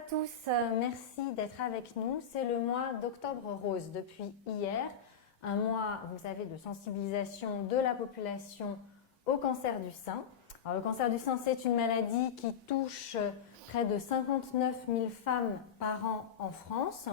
à tous, merci d'être avec nous. C'est le mois d'Octobre Rose depuis hier, un mois, vous savez, de sensibilisation de la population au cancer du sein. Alors, le cancer du sein, c'est une maladie qui touche près de 59 000 femmes par an en France.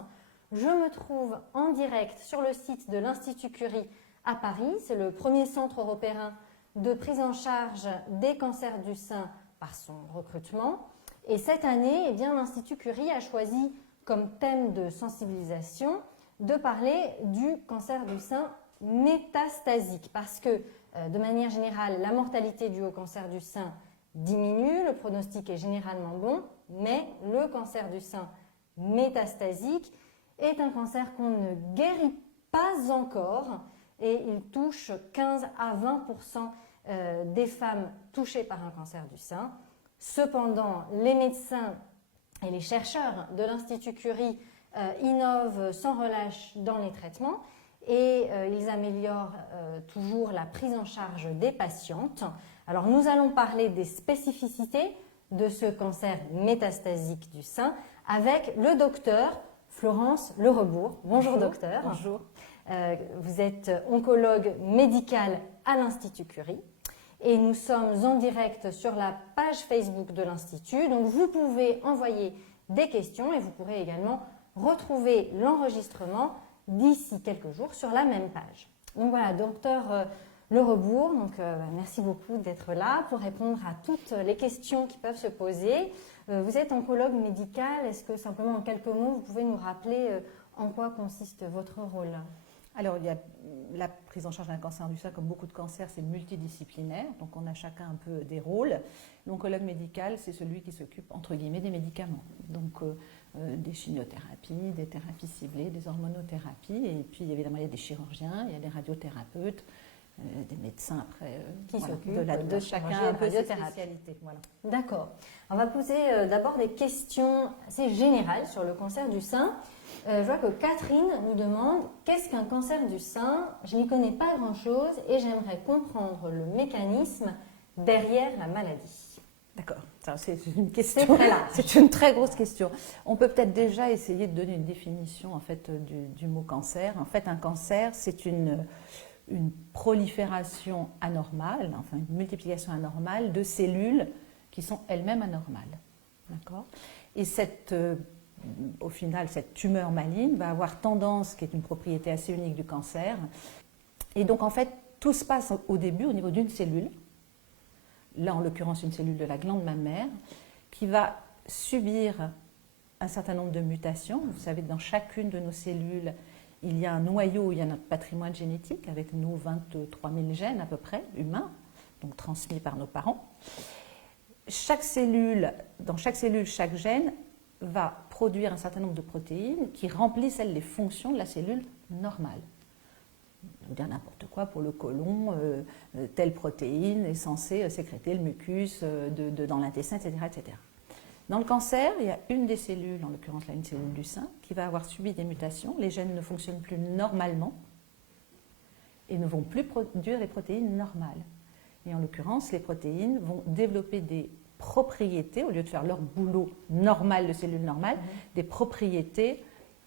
Je me trouve en direct sur le site de l'Institut Curie à Paris. C'est le premier centre européen de prise en charge des cancers du sein par son recrutement. Et cette année, eh bien, l'Institut Curie a choisi comme thème de sensibilisation de parler du cancer du sein métastasique parce que, de manière générale, la mortalité due au cancer du sein diminue, le pronostic est généralement bon, mais le cancer du sein métastasique est un cancer qu'on ne guérit pas encore et il touche 15 à 20% des femmes touchées par un cancer du sein. Cependant, les médecins et les chercheurs de l'Institut Curie innovent sans relâche dans les traitements et ils améliorent toujours la prise en charge des patientes. Alors, nous allons parler des spécificités de ce cancer métastasique du sein avec le docteur Florence Lerebourg. Bonjour docteur. Bonjour. Vous êtes oncologue médical à l'Institut Curie. Et nous sommes en direct sur la page Facebook de l'Institut. Donc, vous pouvez envoyer des questions et vous pourrez également retrouver l'enregistrement d'ici quelques jours sur la même page. Donc voilà, docteur Lerebourg, merci beaucoup d'être là pour répondre à toutes les questions qui peuvent se poser. Vous êtes oncologue médical. Est-ce que simplement en quelques mots, vous pouvez nous rappeler en quoi consiste votre rôle ? Alors, il y a la prise en charge d'un cancer du sein, comme beaucoup de cancers, c'est multidisciplinaire, donc on a chacun un peu des rôles. L'oncologue médical, c'est celui qui s'occupe, entre guillemets, des médicaments, donc des chimiothérapies, des thérapies ciblées, des hormonothérapies, et puis évidemment, il y a des chirurgiens, il y a des radiothérapeutes, des médecins après, qui s'occupent de chacun un peu ses spécialités. Voilà. D'accord. On va poser d'abord des questions assez générales sur le cancer du sein. Je vois que Catherine nous demande qu'est-ce qu'un cancer du sein? Je n'y connais pas grand-chose et j'aimerais comprendre le mécanisme derrière la maladie. D'accord, c'est une question. C'est une très grosse question. On peut peut-être déjà essayer de donner une définition en fait du mot cancer. En fait, un cancer, c'est une prolifération anormale, enfin une multiplication anormale de cellules qui sont elles-mêmes anormales. D'accord ? Et au final, cette tumeur maligne va avoir tendance, qui est une propriété assez unique du cancer, et donc en fait, tout se passe au début au niveau d'une cellule, là en l'occurrence une cellule de la glande mammaire, qui va subir un certain nombre de mutations. Vous savez que dans chacune de nos cellules, il y a un noyau où il y a notre patrimoine génétique, avec nos 23 000 gènes à peu près, humains, donc transmis par nos parents. Dans chaque cellule, chaque gène va produire un certain nombre de protéines qui remplissent, elles, les fonctions de la cellule normale. Je vais dire n'importe quoi, pour le côlon, telle protéine est censée sécréter le mucus dans l'intestin, etc., etc. Dans le cancer, il y a une des cellules, en l'occurrence là, une cellule du sein, qui va avoir subi des mutations. Les gènes ne fonctionnent plus normalement et ne vont plus produire les protéines normales. Et en l'occurrence, les protéines vont développer des propriétés, au lieu de faire leur boulot normal de cellules normales, des propriétés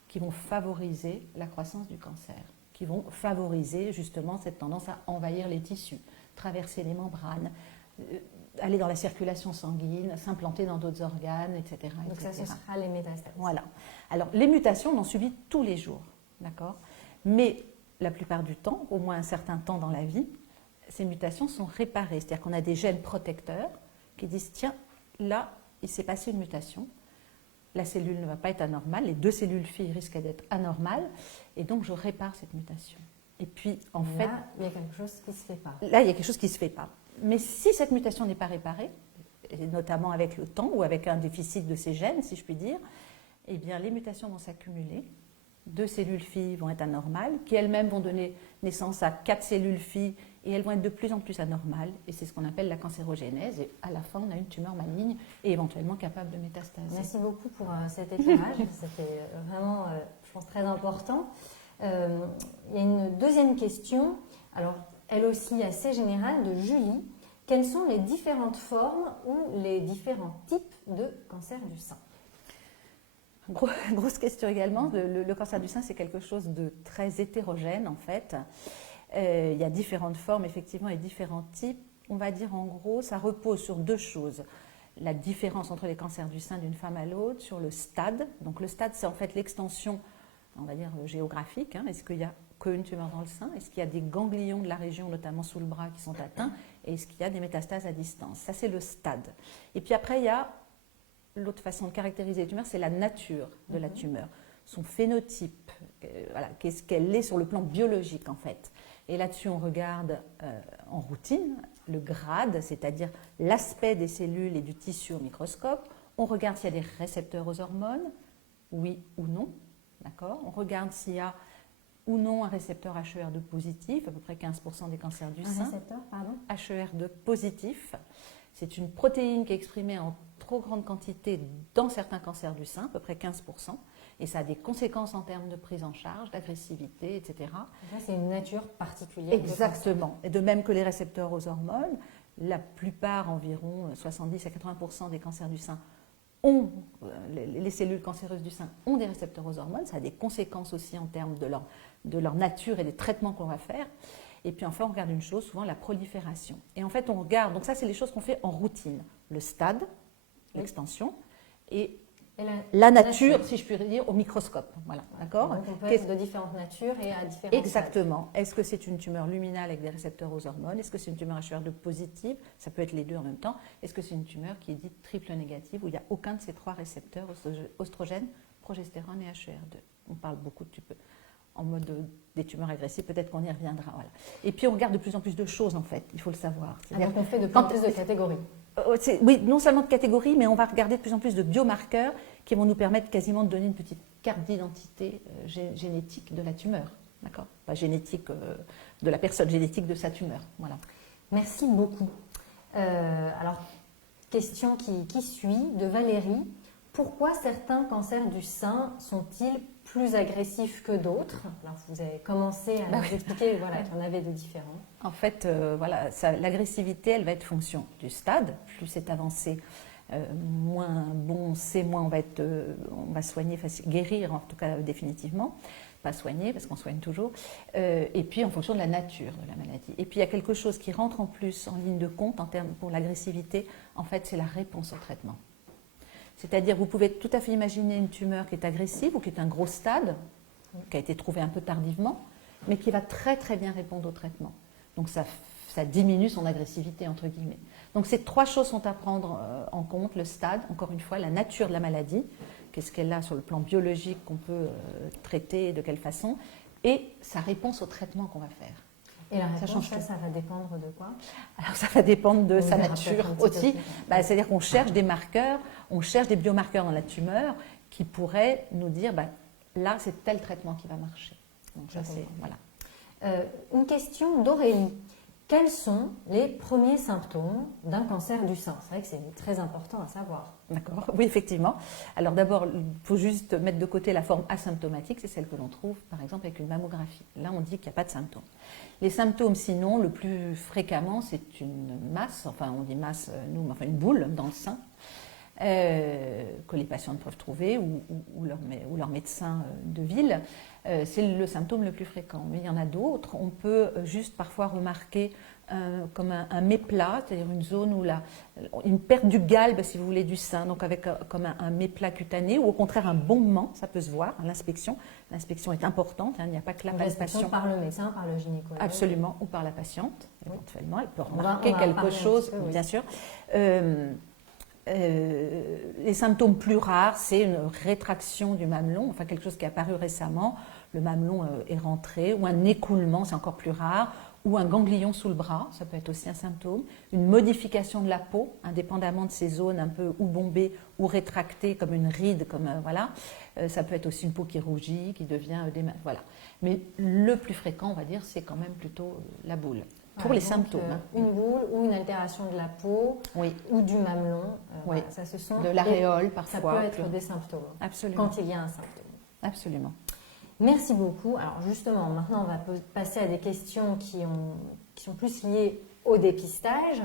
qui vont favoriser la croissance du cancer, qui vont favoriser justement cette tendance à envahir les tissus, traverser les membranes, aller dans la circulation sanguine, s'implanter dans d'autres organes, etc. Donc ça, ce sera les métastases. Voilà. Alors, les mutations, on en subit tous les jours, d'accord ? Mais la plupart du temps, au moins un certain temps dans la vie, ces mutations sont réparées. C'est-à-dire qu'on a des gènes protecteurs qui disent, tiens, là, il s'est passé une mutation, la cellule ne va pas être anormale, les deux cellules filles risquent d'être anormales, et donc je répare cette mutation. Et puis, en fait... Là, il y a quelque chose qui ne se fait pas. Là, il y a quelque chose qui ne se fait pas. Mais si cette mutation n'est pas réparée, et notamment avec le temps ou avec un déficit de ces gènes, si je puis dire, eh bien, les mutations vont s'accumuler. 2 cellules filles vont être anormales, qui elles-mêmes vont donner naissance à 4 cellules filles, et elles vont être de plus en plus anormales. Et c'est ce qu'on appelle la cancérogénèse. Et à la fin, on a une tumeur maligne et éventuellement capable de métastaser. Merci beaucoup pour cet éclairage. C'était vraiment, je pense, très important. Il y a une deuxième question, alors elle aussi assez générale, de Julie. Quelles sont les différentes formes ou les différents types de cancer du sein ? Grosse question également. Le cancer du sein, c'est quelque chose de très hétérogène en fait. Il y a différentes formes effectivement et différents types. On va dire en gros, ça repose sur deux choses. La différence entre les cancers du sein d'une femme à l'autre, sur le stade. Donc le stade, c'est en fait l'extension, on va dire géographique. Est-ce qu'il y a qu'une tumeur dans le sein? Est-ce qu'il y a des ganglions de la région, notamment sous le bras, qui sont atteints? Et est-ce qu'il y a des métastases à distance? Ça, c'est le stade. Et puis après, il y a l'autre façon de caractériser les tumeurs, c'est la nature de la tumeur, son phénotype, voilà, qu'est-ce qu'elle est sur le plan biologique en fait. Et là-dessus, on regarde en routine le grade, c'est-à-dire l'aspect des cellules et du tissu au microscope. On regarde s'il y a des récepteurs aux hormones, oui ou non, d'accord. On regarde s'il y a ou non un récepteur HER2 positif, à peu près 15% des cancers du sein. Un récepteur, pardon? HER2 positif, c'est une protéine qui est exprimée en trop grande quantité dans certains cancers du sein, à peu près 15%, et ça a des conséquences en termes de prise en charge, d'agressivité, etc. C'est une nature particulière. Exactement. Et de même que les récepteurs aux hormones, la plupart, environ 70 à 80% des cancers du sein, les cellules cancéreuses du sein ont des récepteurs aux hormones. Ça a des conséquences aussi en termes de leur nature et des traitements qu'on va faire. Et puis enfin, on regarde une chose, souvent la prolifération. Et en fait, on regarde, donc ça, c'est les choses qu'on fait en routine. Le stade, l'extension, et la nature, si je puis dire, au microscope. Voilà, d'accord. Donc on peut être de différentes natures et à différents Exactement. Est-ce que c'est une tumeur luminale avec des récepteurs aux hormones? Est-ce que c'est une tumeur HER2 positive? Ça peut être les deux en même temps. Est-ce que c'est une tumeur qui est dite triple négative où il n'y a aucun de ces trois récepteurs, oestrogène, progestérone et HER2? On parle beaucoup en mode des tumeurs agressives, peut-être qu'on y reviendra. Voilà. Et puis on regarde de plus en plus de choses en fait, il faut le savoir. Donc on fait de plus en plus de catégories. Oui, non seulement de catégories, mais on va regarder de plus en plus de biomarqueurs qui vont nous permettre quasiment de donner une petite carte d'identité génétique de la tumeur. D'accord? Pas génétique de la personne, génétique de sa tumeur. Voilà. Merci beaucoup. Alors, question qui suit de Valérie. Pourquoi certains cancers du sein sont-ils plus agressifs que d'autres? Alors, vous avez commencé à nous expliquer qu'il y en avait de différents. En fait, l'agressivité, elle va être fonction du stade. Plus c'est avancé, moins bon c'est, moins on va soigner, guérir en tout cas définitivement. Pas soigner, parce qu'on soigne toujours. Et puis en fonction de la nature de la maladie. Et puis il y a quelque chose qui rentre en plus en ligne de compte pour l'agressivité. En fait, c'est la réponse au traitement. C'est-à-dire, vous pouvez tout à fait imaginer une tumeur qui est agressive ou qui est un gros stade, qui a été trouvé un peu tardivement, mais qui va très très bien répondre au traitement. Donc ça diminue son agressivité, entre guillemets. Donc ces trois choses sont à prendre en compte, le stade, encore une fois, la nature de la maladie, qu'est-ce qu'elle a sur le plan biologique qu'on peut traiter et de quelle façon, et sa réponse au traitement qu'on va faire. Et la réponse, ça va dépendre de quoi? Alors ça va dépendre de sa nature aussi. C'est-à-dire qu'on cherche des marqueurs, on cherche des biomarqueurs dans la tumeur qui pourraient nous dire là c'est tel traitement qui va marcher. Donc ça c'est voilà. Une question d'Aurélie. Quels sont les premiers symptômes d'un cancer du sein? C'est vrai que c'est très important à savoir. D'accord, oui, effectivement. Alors d'abord, il faut juste mettre de côté la forme asymptomatique, c'est celle que l'on trouve par exemple avec une mammographie. Là, on dit qu'il n'y a pas de symptômes. Les symptômes, sinon, le plus fréquemment, c'est une masse, enfin on dit masse, une boule dans le sein, que les patients peuvent trouver ou leur médecin de ville. C'est le symptôme le plus fréquent. Mais il y en a d'autres. On peut juste parfois remarquer comme un méplat, c'est-à-dire une zone où une perte du galbe, si vous voulez, du sein, donc avec comme un méplat cutané, ou au contraire un bombement, ça peut se voir à l'inspection. L'inspection est importante, il n'y a pas que la palpation. Par le médecin, par le gynécologue. Absolument, ou par la patiente, éventuellement. Elle peut on remarquer va quelque chose, bien sûr. Les symptômes plus rares, c'est une rétraction du mamelon, enfin quelque chose qui est apparu récemment, le mamelon est rentré, ou un écoulement, c'est encore plus rare, ou un ganglion sous le bras, ça peut être aussi un symptôme, une modification de la peau, indépendamment de ces zones un peu ou bombées ou rétractées comme une ride, ça peut être aussi une peau qui rougit, qui devient voilà. Mais le plus fréquent, on va dire, c'est quand même plutôt la boule. Pour les symptômes. Une boule ou une altération de la peau ou du mamelon. Ça se sent. De l'aréole parfois. Ça peut être des symptômes. Absolument. Quand il y a un symptôme. Absolument. Merci beaucoup. Alors justement, maintenant on va passer à des questions qui sont plus liées au dépistage.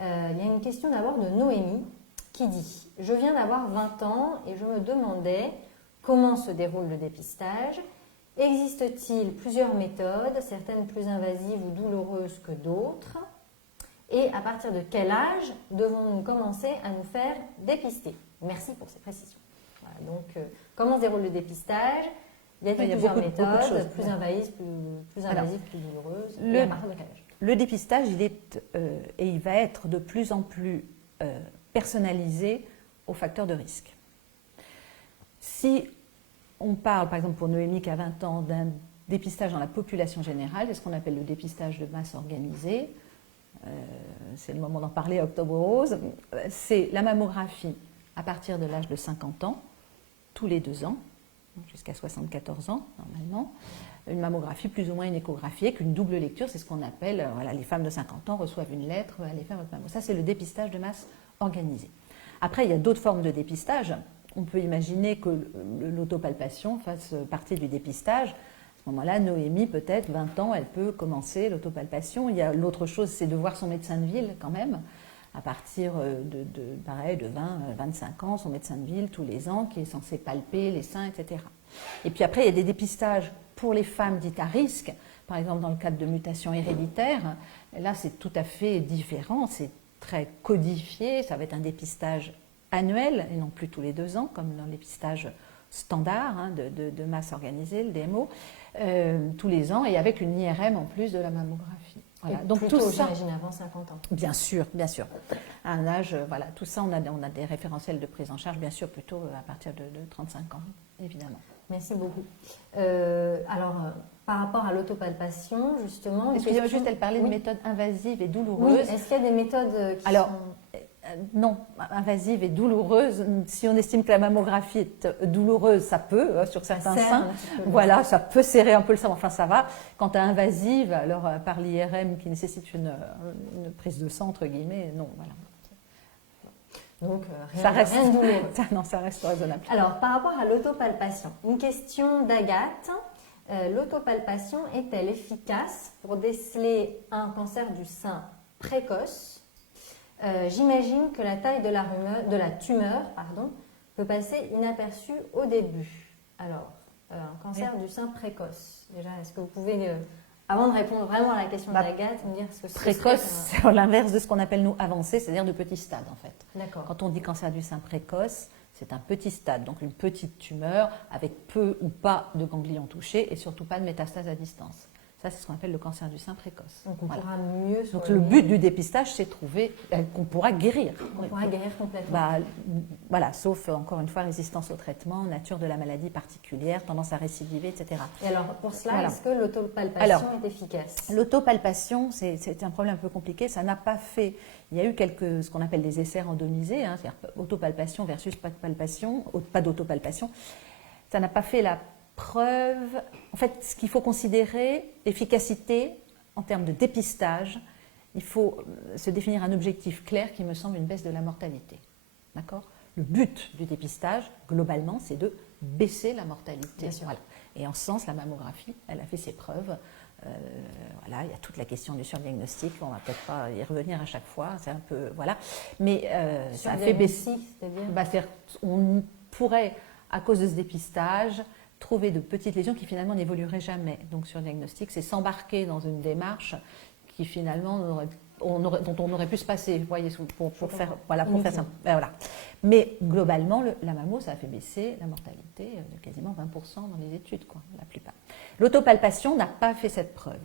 Il y a une question d'abord de Noémie qui dit « Je viens d'avoir 20 ans et je me demandais Comment se déroule le dépistage? Existe-t-il plusieurs méthodes, certaines plus invasives ou douloureuses que d'autres? Et à partir de quel âge devons-nous commencer à nous faire dépister? Merci pour ces précisions. Voilà, donc, comment se déroule le dépistage? Il y a plusieurs méthodes, beaucoup de choses, plus invasives, plus douloureuses. Et à partir de quel âge? Le dépistage, il va être de plus en plus personnalisé aux facteurs de risque. Si on parle, par exemple pour Noémie qui a 20 ans, d'un dépistage dans la population générale, c'est ce qu'on appelle le dépistage de masse organisée. C'est le moment d'en parler, Octobre Rose. C'est la mammographie à partir de l'âge de 50 ans, tous les 2 ans, jusqu'à 74 ans normalement. Une mammographie plus ou moins une échographie avec une double lecture, c'est ce qu'on appelle, voilà, les femmes de 50 ans reçoivent une lettre, allez faire votre mammographie. Ça c'est le dépistage de masse organisé. Après il y a d'autres formes de dépistage. On peut imaginer que l'autopalpation fasse partie du dépistage. À ce moment-là, Noémie, peut-être 20 ans, elle peut commencer l'autopalpation. Il y a l'autre chose, c'est de voir son médecin de ville quand même, à partir de 20, 25 ans, son médecin de ville tous les ans, qui est censé palper les seins, etc. Et puis après, il y a des dépistages pour les femmes dites à risque, par exemple dans le cadre de mutations héréditaires. Là, c'est tout à fait différent, c'est très codifié, ça va être un dépistage annuel et non plus tous les 2 ans, comme dans le dépistage standard de masse organisée, le DMO, tous les ans, et avec une IRM en plus de la mammographie. Voilà. Donc plutôt, tout ça, j'imagine, avant 50 ans. Bien sûr, bien sûr. À un âge, voilà, tout ça, on a des référentiels de prise en charge, bien sûr, plutôt à partir de 35 ans, évidemment. Merci beaucoup. Alors, par rapport à l'autopalpation, justement... Excusez-moi, juste, elle parlait de méthodes invasives et douloureuses. Oui, est-ce qu'il y a des méthodes qui sont... Non, invasive et douloureuse. Si on estime que la mammographie est douloureuse, ça peut, sur certains seins. Voilà, ça peut serrer un peu le sein, enfin ça va. Quant à invasive, alors par l'IRM qui nécessite une prise de sang, entre guillemets, non, voilà. Donc rien de douloureux. Non, ça reste raisonnable. Alors, par rapport à l'autopalpation, une question d'Agathe. L'autopalpation est-elle efficace pour déceler un cancer du sein précoce? J'imagine que la taille de la tumeur peut passer inaperçue au début. Alors, un cancer du sein précoce. Déjà, est-ce que vous pouvez, avant de répondre vraiment à la question d'Agathe, me dire ce que c'est? Précoce, c'est l'inverse de ce qu'on appelle nous avancé, c'est-à-dire de petit stade en fait. D'accord. Quand on dit cancer du sein précoce, c'est un petit stade, donc une petite tumeur avec peu ou pas de ganglions touchés et surtout pas de métastases à distance. Ça, c'est ce qu'on appelle le cancer du sein précoce. Donc, on pourra mieux soigner. Donc, le but du dépistage, c'est trouver qu'on pourra guérir. On pourra guérir complètement. Voilà, sauf, encore une fois, résistance au traitement, nature de la maladie particulière, tendance à récidiver, etc. Et alors, pour cela, est-ce que l'autopalpation est efficace? L'autopalpation, c'est un problème un peu compliqué. Ça n'a pas fait... Il y a eu ce qu'on appelle des essais randomisés, c'est-à-dire autopalpation versus pas de palpation, pas d'autopalpation. Ça n'a pas fait la preuve. En fait, ce qu'il faut considérer, l'efficacité en termes de dépistage, il faut se définir un objectif clair qui me semble une baisse de la mortalité. D'accord ? Le but du dépistage, globalement, c'est de baisser la mortalité. Bien sûr. Voilà. Et en ce sens, la mammographie, elle a fait ses preuves. Voilà, il y a toute la question du surdiagnostic, on ne va peut-être pas y revenir à chaque fois, c'est un peu... Voilà. Mais ça a fait baisser... C'est-à-dire on pourrait, à cause de ce dépistage, trouver de petites lésions qui finalement n'évolueraient jamais. Donc sur le diagnostic, c'est s'embarquer dans une démarche qui finalement dont on aurait pu se passer, vous voyez, pour faire ça. Voilà. Mais globalement, la mammo, ça a fait baisser la mortalité de quasiment 20% dans les études, quoi, la plupart. L'autopalpation n'a pas fait cette preuve,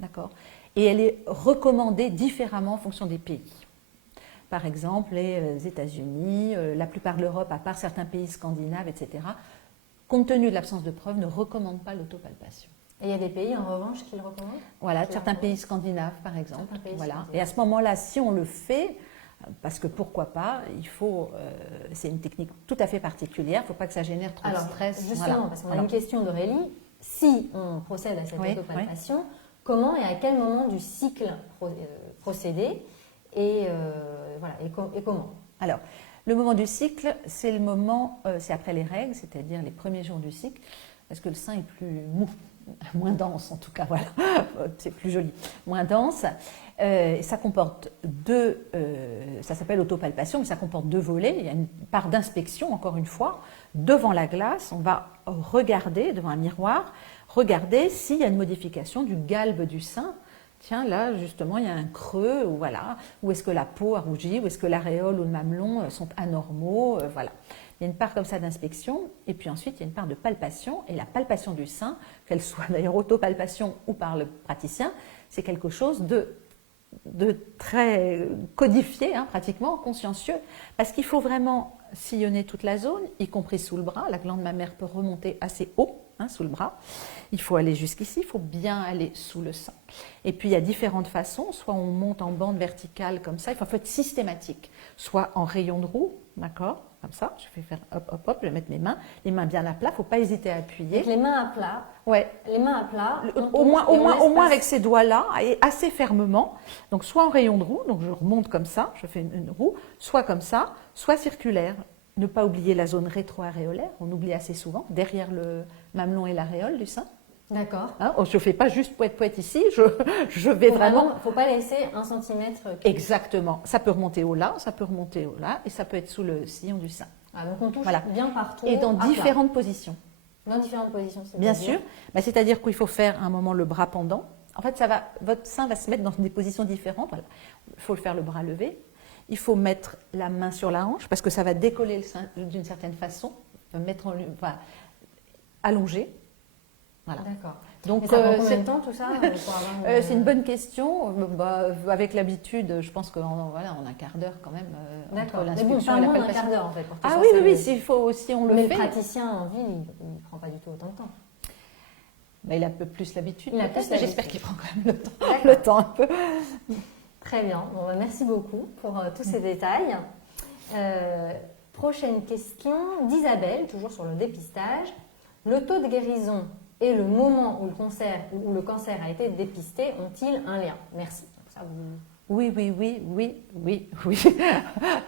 d'accord ? Et elle est recommandée différemment en fonction des pays. Par exemple, les États-Unis, la plupart de l'Europe, à part certains pays scandinaves, etc., compte tenu de l'absence de preuves, ne recommandent pas l'autopalpation. Et il y a des pays, en revanche, qui le recommandent? Voilà, certains pays scandinaves, par exemple. Voilà. Et à ce moment-là, si on le fait, parce que pourquoi pas, c'est une technique tout à fait particulière, il ne faut pas que ça génère trop de stress. Justement, parce qu'on a une question d'Aurélie, si on procède à cette autopalpation, comment et à quel moment du cycle procéder et comment? Alors, le moment du cycle, c'est le moment, c'est après les règles, c'est-à-dire les premiers jours du cycle, parce que le sein est plus mou, moins dense en tout cas, voilà, c'est plus joli, moins dense. Ça comporte ça s'appelle autopalpation, mais ça comporte 2 volets. Il y a une part d'inspection, encore une fois, devant la glace, on va regarder, devant un miroir, regarder s'il y a une modification du galbe du sein. Tiens, là, justement, il y a un creux, ou voilà, ou est-ce que la peau a rougi, ou est-ce que l'aréole ou le mamelon sont anormaux, voilà. Il y a une part comme ça d'inspection, et puis ensuite, il y a une part de palpation, et la palpation du sein, qu'elle soit d'ailleurs autopalpation ou par le praticien, c'est quelque chose de très codifié, hein, pratiquement consciencieux, parce qu'il faut vraiment sillonner toute la zone, y compris sous le bras. La glande mammaire peut remonter assez haut, hein, sous le bras. Il faut aller jusqu'ici, il faut bien aller sous le sein. Et puis il y a différentes façons, soit on monte en bande verticale comme ça, il faut être systématique, soit en rayon de roue, d'accord, comme ça, je vais faire hop, hop, hop, je vais mettre mes mains, les mains bien à plat, il ne faut pas hésiter à appuyer. Avec les mains à plat. Ouais. Les mains à plat. Au moins avec ces doigts-là, et assez fermement. Donc soit en rayon de roue, donc je remonte comme ça, je fais une roue, soit comme ça, soit circulaire. Ne pas oublier la zone rétro-aréolaire, on oublie assez souvent, derrière le mamelon et l'aréole du sein. D'accord. Hein, je ne fais pas juste poète ici, je vais vraiment... Il ne faut pas laisser 1 centimètre. Exactement. Ça peut remonter au là, ça peut remonter au là, et ça peut être sous le sillon du sein. Ah, donc on touche bien partout. Et dans différentes positions. Dans différentes positions, c'est bien sûr. C'est-à-dire qu'il faut faire à un moment le bras pendant. En fait, votre sein va se mettre dans des positions différentes. Voilà. Il faut le faire le bras levé. Il faut mettre la main sur la hanche parce que ça va décoller le sein d'une certaine façon. Allonger. Voilà. D'accord. Donc, ça prend combien de temps tout ça c'est une bonne question. Avec l'habitude, je pense qu'on a un quart d'heure quand même entre l'inspection et la palpation. Un quart d'heure en fait. Ah oui, si on le fait. Mais le praticien en ville, il ne prend pas du tout autant de temps. Il a un peu plus l'habitude. J'espère qu'il prend quand même le temps un peu. Très bien. Merci beaucoup pour tous ces détails. Prochaine question d'Isabelle, toujours sur le dépistage. Le taux de guérison et le moment où le cancer a été dépisté ont-ils un lien? Merci. Oui.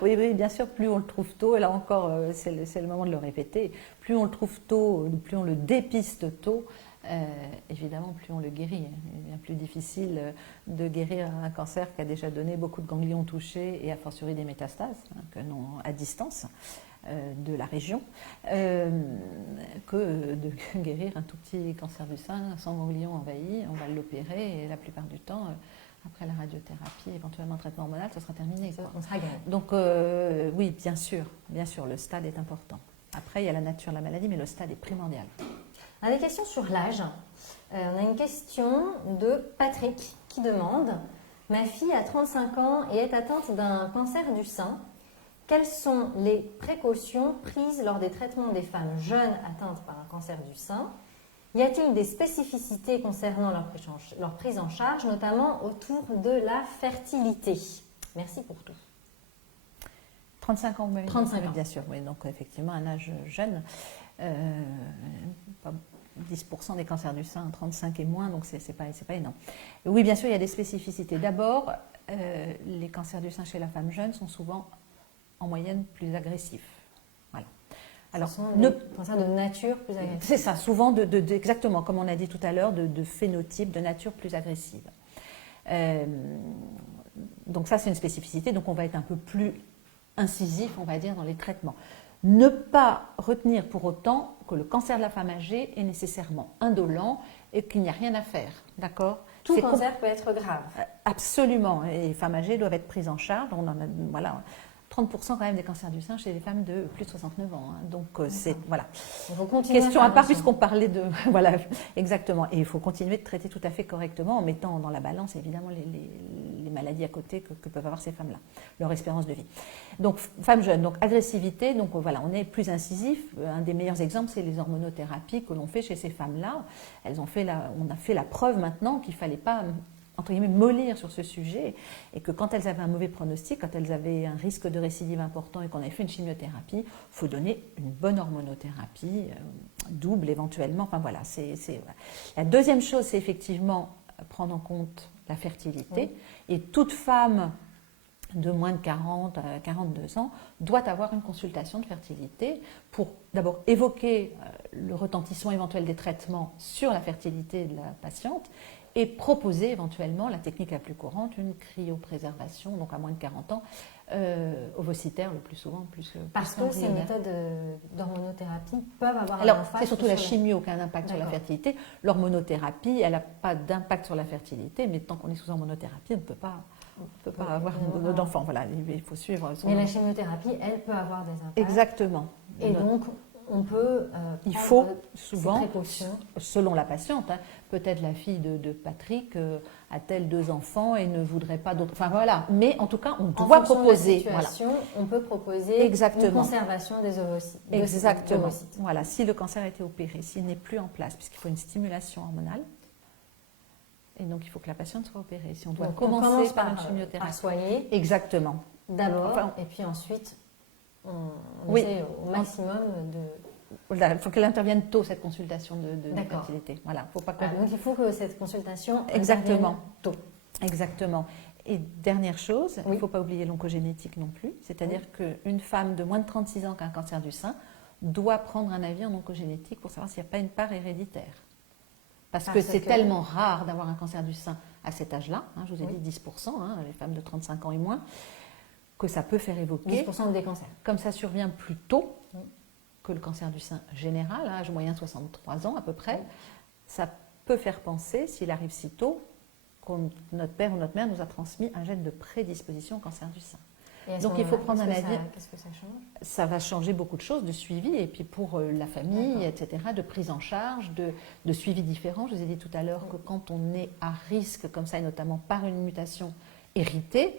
Oui, bien sûr, plus on le trouve tôt, et là encore, c'est le moment de le répéter, plus on le trouve tôt, plus on le dépiste tôt, évidemment, plus on le guérit. Il est bien plus difficile de guérir un cancer qui a déjà donné beaucoup de ganglions touchés et a fortiori des métastases, que non à distance de la région, que de guérir un tout petit cancer du sein sans ganglions envahis. On va l'opérer et la plupart du temps, après la radiothérapie, éventuellement un traitement hormonal, ça sera terminé. On sera guéri. Donc oui, bien sûr, le stade est important. Après, il y a la nature de la maladie, mais le stade est primordial. On a des questions sur l'âge. On a une question de Patrick qui demande « Ma fille a 35 ans et est atteinte d'un cancer du sein. Quelles sont les précautions prises lors des traitements des femmes jeunes atteintes par un cancer du sein? Y a-t-il des spécificités concernant leur prise en charge, notamment autour de la fertilité ?» Merci pour tout. 35 ans, vous m'avez dit. 35 ans. Bien sûr, oui, donc effectivement un âge jeune. 10% des cancers du sein, 35 et moins, donc c'est pas énorme. Oui, bien sûr, il y a des spécificités. D'abord, les cancers du sein chez la femme jeune sont souvent en moyenne plus agressifs. Voilà. Alors, ce sont des cancers de nature plus agressive. C'est ça, souvent, exactement, comme on a dit tout à l'heure, de phénotype, de nature plus agressive. Donc ça, c'est une spécificité, donc on va être un peu plus incisif, on va dire, dans les traitements. Ne pas retenir pour autant que le cancer de la femme âgée est nécessairement indolent et qu'il n'y a rien à faire, d'accord? Tout cancer peut être grave. Absolument, et les femmes âgées doivent être prises en charge. On en a, voilà, 30% quand même des cancers du sein chez les femmes de plus de 69 ans. Hein. Donc c'est voilà. Il faut continuer. Question à part puisqu'on parlait de voilà exactement. Et il faut continuer de traiter tout à fait correctement en mettant dans la balance évidemment les maladies à côté que peuvent avoir ces femmes-là, leur espérance de vie. Donc femmes jeunes, donc agressivité, donc voilà, on est plus incisif. Un des meilleurs exemples, c'est les hormonothérapies que l'on fait chez ces femmes-là. On a fait la preuve maintenant qu'il fallait pas entre guillemets, mollir sur ce sujet, et que quand elles avaient un mauvais pronostic, quand elles avaient un risque de récidive important et qu'on avait fait une chimiothérapie, il faut donner une bonne hormonothérapie, double éventuellement. Enfin voilà, La deuxième chose, c'est effectivement prendre en compte la fertilité. Oui. Et toute femme de moins de 40 à 42 ans doit avoir une consultation de fertilité pour d'abord évoquer le retentissement éventuel des traitements sur la fertilité de la patiente, et proposer éventuellement la technique la plus courante, une cryopréservation, donc à moins de 40 ans, ovocytaire le plus souvent, Parce que ces méthodes d'hormonothérapie peuvent avoir Alors, un impact. c'est surtout la chimio qui a un impact sur la fertilité. L'hormonothérapie, elle n'a pas d'impact sur la fertilité, mais tant qu'on est sous hormonothérapie, on ne peut pas avoir d'enfant. Voilà, il faut suivre. Mais la chimiothérapie, elle peut avoir des impacts. Exactement. Et donc, on peut il faut souvent, précautions. Selon la patiente, hein, peut-être la fille de Patrick a-t-elle 2 enfants et ne voudrait pas d'autres. Enfin voilà, mais en tout cas, on doit proposer. On peut proposer Exactement. une conservation des ovocytes. Exactement. Voilà, si le cancer a été opéré, s'il n'est plus en place, puisqu'il faut une stimulation hormonale. Et donc, il faut que la patiente soit opérée. Si on doit commencer par une chimiothérapie. Par soigner. Exactement. D'abord, et puis ensuite, on essaie au maximum de... Il faut qu'elle intervienne tôt, cette consultation de fertilité. Voilà, faut pas donc, il faut que cette consultation Exactement. tôt. Exactement. Et dernière chose, il ne faut pas oublier l'oncogénétique non plus. C'est-à-dire qu'une femme de moins de 36 ans qui a un cancer du sein doit prendre un avis en oncogénétique pour savoir s'il n'y a pas une part héréditaire. Parce que c'est tellement rare d'avoir un cancer du sein à cet âge-là, hein, je vous ai dit 10%, les femmes de 35 ans et moins, que ça peut faire évoquer. 10% des cancers. Comme ça survient plus tôt que le cancer du sein général, âge moyen 63 ans à peu près, ça peut faire penser, s'il arrive si tôt, que notre père ou notre mère nous a transmis un gène de prédisposition au cancer du sein. Donc il faut prendre un avis. Qu'est-ce que ça change? Ça va changer beaucoup de choses, de suivi, et puis pour la famille, etc., de prise en charge, de suivi différent. Je vous ai dit tout à l'heure que quand on est à risque comme ça, et notamment par une mutation héritée,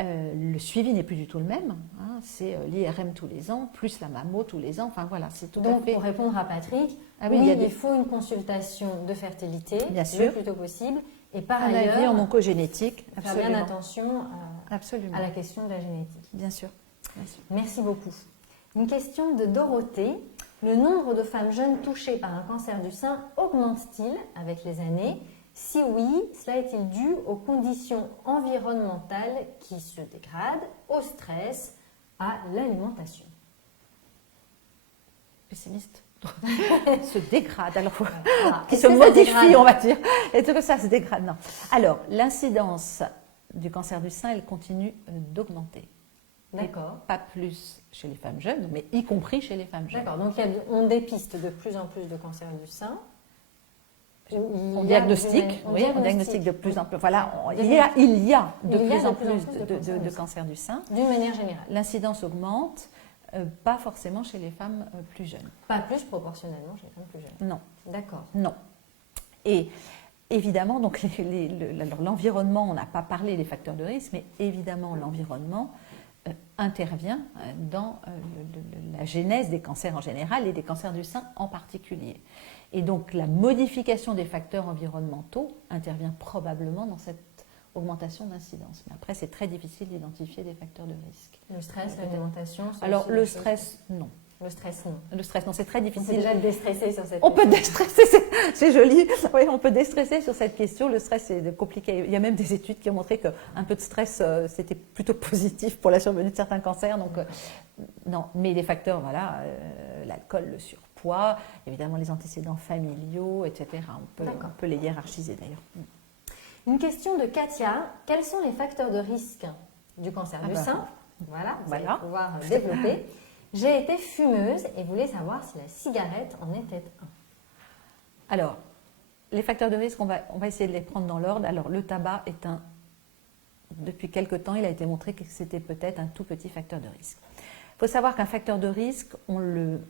le suivi n'est plus du tout le même. Hein. C'est l'IRM tous les ans, plus la mammo tous les ans. Enfin voilà, c'est tout Donc, à fait... pour répondre à Patrick, il faut une consultation de fertilité le plus tôt possible. Et par ailleurs, avis en oncogénétique, faire bien attention à la question de la génétique. Bien sûr. Merci beaucoup. Une question de Dorothée. Le nombre de femmes jeunes touchées par un cancer du sein augmente-t-il avec les années? Si oui, cela est-il dû aux conditions environnementales qui se dégradent, au stress, à l'alimentation? Pessimiste. Se dégrade, alors qui se modifie, on va dire. Et tout ça se dégrade. Non. Alors, l'incidence du cancer du sein, elle continue d'augmenter. D'accord. Pas plus chez les femmes jeunes, mais y compris chez les femmes jeunes. D'accord. Donc, on dépiste de plus en plus de cancer du sein. On diagnostique de plus en plus. Voilà, il y a de plus en plus de cancer du sein. D'une manière générale. L'incidence augmente. Pas forcément chez les femmes plus jeunes. Pas plus proportionnellement chez les femmes plus jeunes. Non. D'accord. Non. Et évidemment, donc l'environnement, on n'a pas parlé des facteurs de risque, mais évidemment l'environnement intervient dans la genèse des cancers en général et des cancers du sein en particulier. Et donc la modification des facteurs environnementaux intervient probablement dans cette augmentation d'incidence. Mais après, c'est très difficile d'identifier des facteurs de risque. Le stress, l'alimentation. Alors, le stress, non. Le stress, non. Le stress, non, c'est très difficile. On peut déjà déstresser sur cette question. On peut déstresser, c'est joli. Oui, on peut déstresser sur cette question. Le stress, c'est compliqué. Il y a même des études qui ont montré qu'un peu de stress, c'était plutôt positif pour la survenue de certains cancers. Donc, non. Mais les facteurs, voilà, l'alcool, le surpoids, évidemment les antécédents familiaux, etc. On peut les hiérarchiser d'ailleurs. Une question de Katia. Quels sont les facteurs de risque du cancer du sein? Voilà, vous allez pouvoir développer. J'ai été fumeuse et voulais savoir si la cigarette en était un. Alors, les facteurs de risque, on va essayer de les prendre dans l'ordre. Alors, le tabac est depuis quelque temps, il a été montré que c'était peut-être un tout petit facteur de risque. Il faut savoir qu'un facteur de risque, on le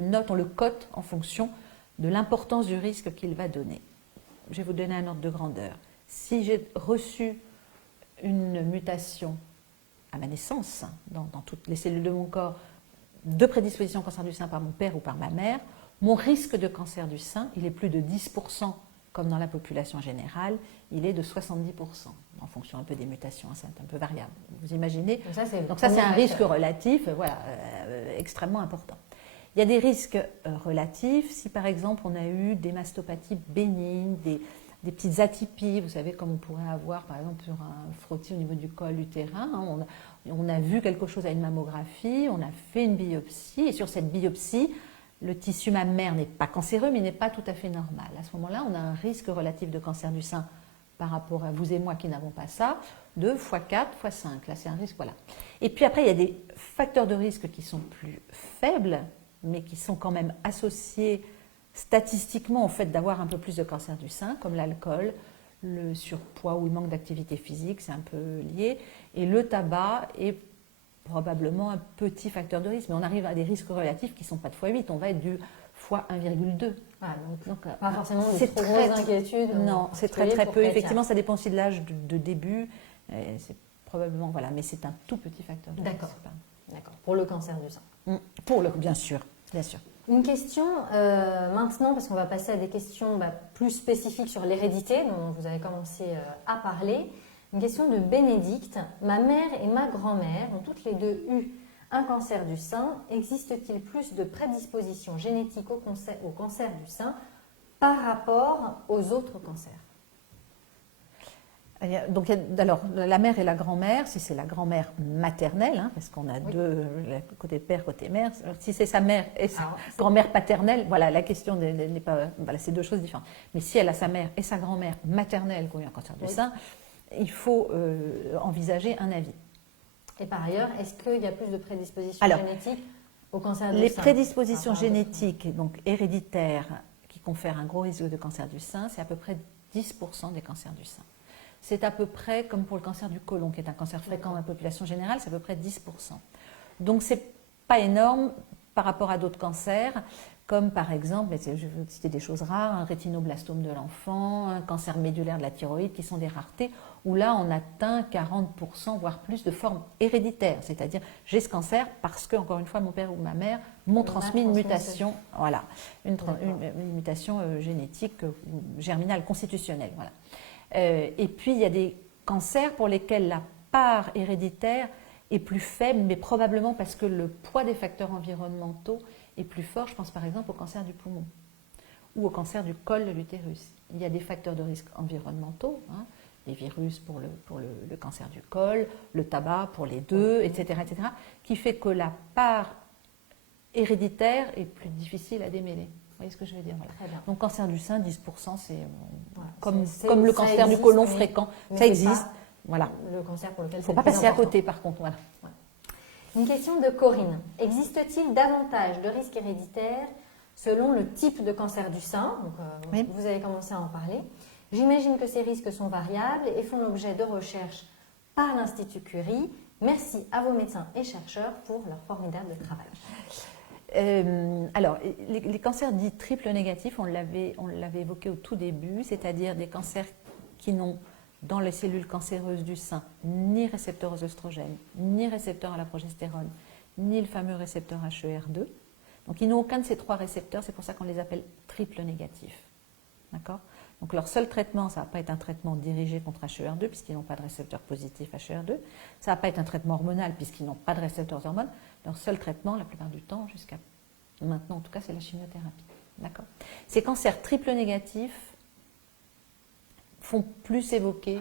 note, on le cote en fonction de l'importance du risque qu'il va donner. Je vais vous donner un ordre de grandeur. Si j'ai reçu une mutation à ma naissance, dans toutes les cellules de mon corps, de prédisposition au cancer du sein par mon père ou par ma mère, mon risque de cancer du sein, il est plus de 10%, comme dans la population générale, il est de 70%, en fonction un peu des mutations, c'est un peu variable. Vous imaginez? Donc ça, c'est un risque relatif, extrêmement important. Il y a des risques relatifs, si par exemple on a eu des mastopathies bénignes, des petites atypies, vous savez, comme on pourrait avoir par exemple sur un frottis au niveau du col utérin, on a vu quelque chose à une mammographie, on a fait une biopsie, et sur cette biopsie, le tissu mammaire n'est pas cancéreux, mais n'est pas tout à fait normal. À ce moment-là, on a un risque relatif de cancer du sein par rapport à vous et moi qui n'avons pas ça, de x4, x5. Là, c'est un risque, voilà. Et puis après, il y a des facteurs de risque qui sont plus faibles, mais qui sont quand même associés statistiquement au fait d'avoir un peu plus de cancer du sein, comme l'alcool, le surpoids ou le manque d'activité physique, c'est un peu lié, et le tabac est probablement un petit facteur de risque, mais on arrive à des risques relatifs qui ne sont pas de x8, on va être du x1,2. Ah, donc pas forcément de trop grosses inquiétudes. Non, c'est très peu. Effectivement, ça dépend aussi de l'âge de début. C'est probablement, voilà, mais c'est un tout petit facteur de risque. D'accord. Pour le cancer du sein. Bien sûr, bien sûr. Une question maintenant, parce qu'on va passer à des questions plus spécifiques sur l'hérédité, dont vous avez commencé à parler. Une question de Bénédicte. Ma mère et ma grand-mère ont toutes les deux eu un cancer du sein. Existe-t-il plus de prédisposition génétique au cancer du sein par rapport aux autres cancers? Donc, alors, la mère et la grand-mère, si c'est la grand-mère maternelle, parce qu'on a deux, côté père, côté mère, si c'est sa mère et sa grand-mère paternelle, voilà, la question n'est pas. Voilà, c'est deux choses différentes. Mais si elle a sa mère et sa grand-mère maternelle qui ont eu un cancer du sein, il faut envisager un avis. Et par ailleurs, est-ce qu'il y a plus de prédispositions génétiques au cancer du sein? Les prédispositions génétiques, donc héréditaires, qui confèrent un gros risque de cancer du sein, c'est à peu près 10% des cancers du sein. C'est à peu près comme pour le cancer du côlon, qui est un cancer fréquent dans la population générale, c'est à peu près 10%. Donc, ce n'est pas énorme par rapport à d'autres cancers, comme par exemple, je vais citer des choses rares, un rétinoblastome de l'enfant, un cancer médulaire de la thyroïde, qui sont des raretés, où là, on atteint 40%, voire plus, de formes héréditaires. C'est-à-dire, j'ai ce cancer parce que, encore une fois, mon père ou ma mère m'ont transmis une mutation, voilà, une mutation génétique, germinale, constitutionnelle, voilà. Et puis, il y a des cancers pour lesquels la part héréditaire est plus faible, mais probablement parce que le poids des facteurs environnementaux est plus fort. Je pense par exemple au cancer du poumon ou au cancer du col de l'utérus. Il y a des facteurs de risque environnementaux, les virus pour le cancer du col, le tabac pour les deux, etc., qui fait que la part héréditaire est plus difficile à démêler. Vous voyez ce que je veux dire, voilà. Donc cancer du sein, 10%, c'est comme le cancer du côlon fréquent, ça existe. Voilà. Le cancer pour lequel il ne faut pas passer à côté, par contre. Voilà. Une question de Corinne. Existe-t-il davantage de risques héréditaires selon le type de cancer du sein? Donc, vous avez commencé à en parler. J'imagine que ces risques sont variables et font l'objet de recherches par l'Institut Curie. Merci à vos médecins et chercheurs pour leur formidable travail. Alors, les cancers dits triple négatifs, on l'avait évoqué au tout début, c'est-à-dire des cancers qui n'ont dans les cellules cancéreuses du sein ni récepteur aux oestrogènes, ni récepteur à la progestérone, ni le fameux récepteur HER2. Donc, ils n'ont aucun de ces trois récepteurs, c'est pour ça qu'on les appelle triple négatifs. D'accord ? Donc, leur seul traitement, ça ne va pas être un traitement dirigé contre HER2, puisqu'ils n'ont pas de récepteur positif HER2. Ça ne va pas être un traitement hormonal, puisqu'ils n'ont pas de récepteurs hormones. Leur seul traitement, la plupart du temps, jusqu'à maintenant en tout cas, c'est la chimiothérapie. D'accord ? Ces cancers triple négatifs font plus évoquer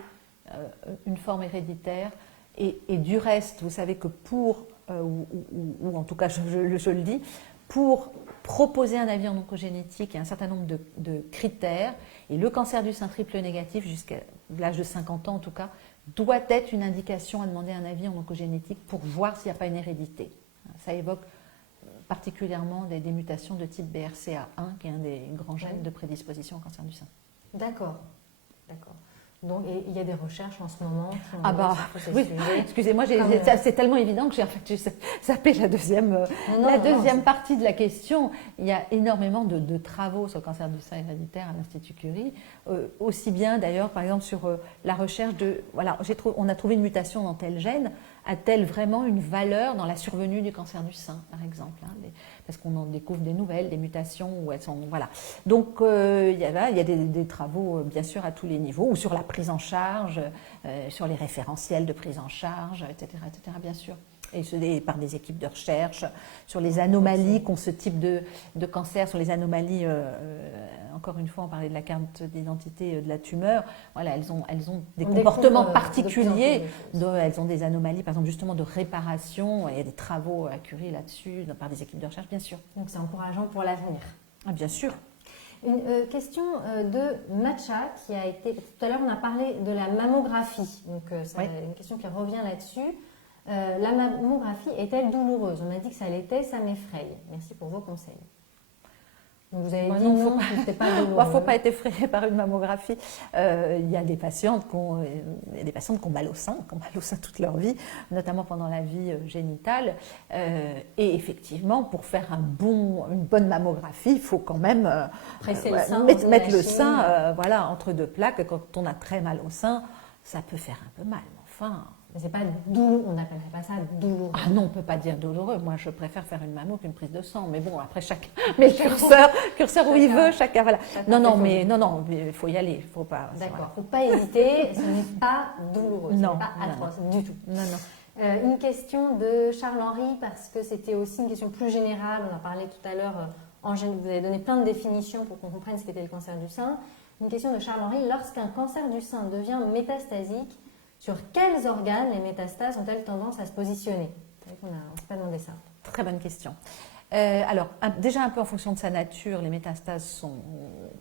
une forme héréditaire. Et du reste, vous savez que pour, ou en tout cas je le dis, pour proposer un avis en oncogénétique, il y a un certain nombre de critères. Et le cancer du sein triple négatif, jusqu'à l'âge de 50 ans en tout cas, doit être une indication à demander un avis en oncogénétique pour voir s'il n'y a pas une hérédité. Ça évoque particulièrement des mutations de type BRCA1, qui est un des grands gènes de prédisposition au cancer du sein. D'accord. Donc, il y a des recherches en ce moment qui ont oui, excusez-moi, c'est tellement évident que j'ai zappé la deuxième partie de la question. Il y a énormément de travaux sur le cancer du sein héréditaire à l'Institut Curie, aussi bien d'ailleurs, par exemple, sur la recherche de... Voilà, on a trouvé une mutation dans tel gène, a-t-elle vraiment une valeur dans la survenue du cancer du sein, par exemple, parce qu'on en découvre des nouvelles, des mutations où elles sont... Voilà. Donc, il y a des travaux, bien sûr, à tous les niveaux, ou sur la prise en charge, sur les référentiels de prise en charge, etc., bien sûr. Et par des équipes de recherche, sur les anomalies qu'ont ce type de cancer, sur les anomalies encore une fois, on parlait de la carte d'identité de la tumeur. Voilà, elles ont des On comportements découvre, particuliers. de plus en plus des choses. Elles ont des anomalies, par exemple, justement de réparation. Il y a des travaux à Curie là-dessus, par des équipes de recherche, bien sûr. Donc c'est encourageant pour l'avenir. Ah, bien sûr. Une question de Matcha qui a été. Tout à l'heure, on a parlé de la mammographie. Donc, c'est une question qui revient là-dessus. La mammographie est-elle douloureuse? On a dit que ça l'était, ça m'effraie. Merci pour vos conseils. Donc, vous avez dit non, c'était pas douloureux. Il ne faut pas être effrayé par une mammographie. Il y a des patientes qui ont mal au sein, toute leur vie, notamment pendant la vie génitale. Et effectivement, pour faire une bonne mammographie, il faut quand même mettre le sein entre deux plaques. Quand on a très mal au sein, ça peut faire un peu mal. Enfin. Mais c'est pas douloureux, on n'appellerait pas ça douloureux. Ah non, on ne peut pas dire douloureux. Moi, je préfère faire une mammo qu'une prise de sang. Mais bon, après, chacun met le curseur où il veut. Chacun, voilà. Non, il faut y aller. Il faut pas. D'accord, il ne faut pas hésiter. Ce n'est pas douloureux, ce n'est pas atroce du tout. Non. Une question de Charles-Henri, parce que c'était aussi une question plus générale. On a parlé tout à l'heure, vous avez donné plein de définitions pour qu'on comprenne ce qu'était le cancer du sein. Une question de Charles-Henri. Lorsqu'un cancer du sein devient métastasique, sur quels organes les métastases ont-elles tendance à se positionner? C'est vrai qu'on ne s'est pas demandé ça. Très bonne question. Alors, déjà un peu en fonction de sa nature, les métastases sont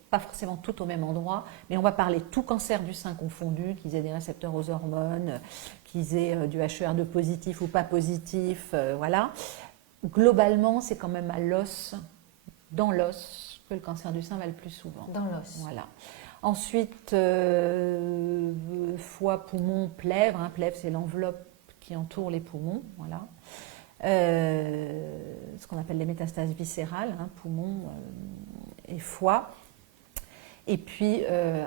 pas forcément toutes au même endroit, mais on va parler tout cancer du sein confondu, qu'ils aient des récepteurs aux hormones, qu'ils aient du HER2 positif ou pas positif, voilà. Globalement, c'est quand même à l'os, dans l'os, que le cancer du sein va le plus souvent. Dans l'os. Voilà. Ensuite, foie, poumon, plèvre. Plèvre, c'est l'enveloppe qui entoure les poumons. Voilà. Ce qu'on appelle les métastases viscérales, poumon et foie. Et puis,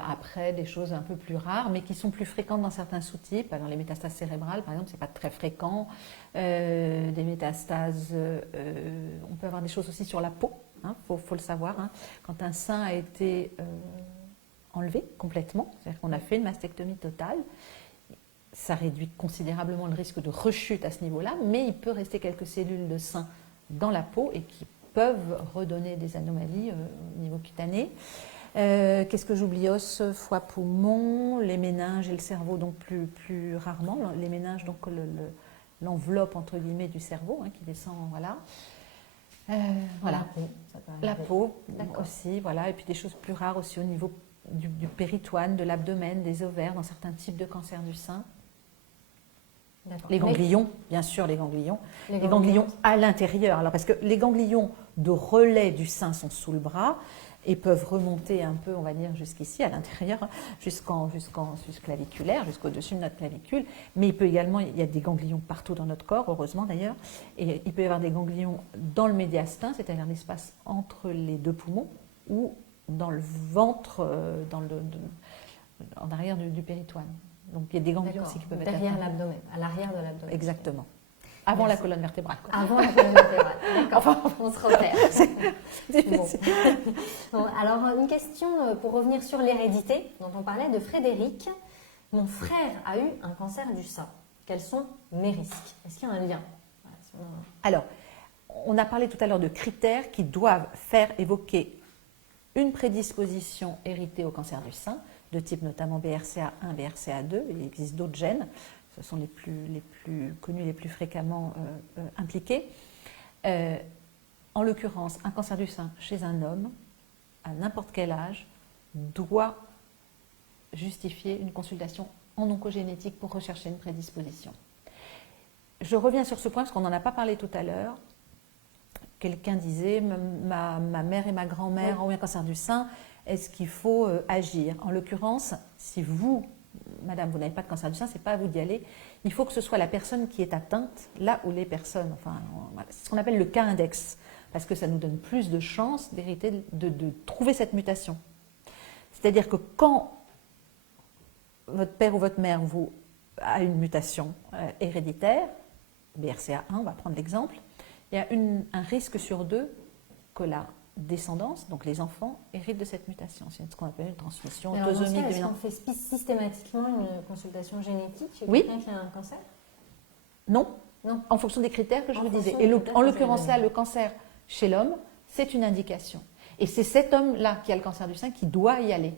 après, des choses un peu plus rares, mais qui sont plus fréquentes dans certains sous-types. Alors, les métastases cérébrales, par exemple, ce n'est pas très fréquent. Des métastases, on peut avoir des choses aussi sur la peau. Faut le savoir. Quand un sein a été enlevé complètement, c'est-à-dire qu'on a fait une mastectomie totale, ça réduit considérablement le risque de rechute à ce niveau-là, mais il peut rester quelques cellules de sein dans la peau et qui peuvent redonner des anomalies au niveau cutané. Qu'est-ce que j'oublie? Os, foie, poumon, les méninges et le cerveau, donc plus rarement. Les méninges, donc l'enveloppe entre guillemets du cerveau qui descend, voilà. Voilà. La peau aussi, voilà. Et puis des choses plus rares aussi au niveau du péritoine, de l'abdomen, des ovaires, dans certains types de cancers du sein. Les ganglions, bien sûr, les ganglions. Les ganglions à l'intérieur. Alors, parce que les ganglions de relais du sein sont sous le bras et peuvent remonter un peu, on va dire, jusqu'ici, à l'intérieur, jusqu'au claviculaire, jusqu'au-dessus de notre clavicule. Mais il y a des ganglions partout dans notre corps, heureusement d'ailleurs. Et il peut y avoir des ganglions dans le médiastin, c'est-à-dire l'espace entre les deux poumons, ou dans le ventre, en arrière du péritoine. Donc il y a des ganglions aussi qui peuvent être derrière l'abdomen, à l'arrière de l'abdomen. Exactement. Avant la colonne vertébrale. Avant la colonne vertébrale. D'accord, on se repère. Bon, alors, une question pour revenir sur l'hérédité dont on parlait de Frédéric. Mon frère a eu un cancer du sein. Quels sont mes risques? Est-ce qu'il y a un lien? Alors, on a parlé tout à l'heure de critères qui doivent faire évoquer une prédisposition héritée au cancer du sein, de type notamment BRCA1, BRCA2. Il existe d'autres gènes. Ce sont les plus connus, les plus fréquemment impliqués. En l'occurrence, un cancer du sein chez un homme, à n'importe quel âge, doit justifier une consultation en oncogénétique pour rechercher une prédisposition. Je reviens sur ce point parce qu'on n'en a pas parlé tout à l'heure. Quelqu'un disait, ma mère et ma grand-mère ont eu un cancer du sein, est-ce qu'il faut agir? En l'occurrence, si vous, madame, vous n'avez pas de cancer du sein, ce n'est pas à vous d'y aller. Il faut que ce soit la personne qui est atteinte, là où les personnes, c'est ce qu'on appelle le cas index, parce que ça nous donne plus de chances d'hériter, de trouver cette mutation. C'est-à-dire que quand votre père ou votre mère a une mutation héréditaire, BRCA1, on va prendre l'exemple, il y a un risque sur 2 que la descendance, donc les enfants, héritent de cette mutation. C'est ce qu'on appelle une transmission autosomique. Est-ce qu'on fait systématiquement une consultation génétique chez oui. quelqu'un qui a un cancer? Non, en fonction des critères que je vous disais. Et en l'occurrence là, le cancer chez l'homme, c'est une indication. Et c'est cet homme-là qui a le cancer du sein qui doit y aller.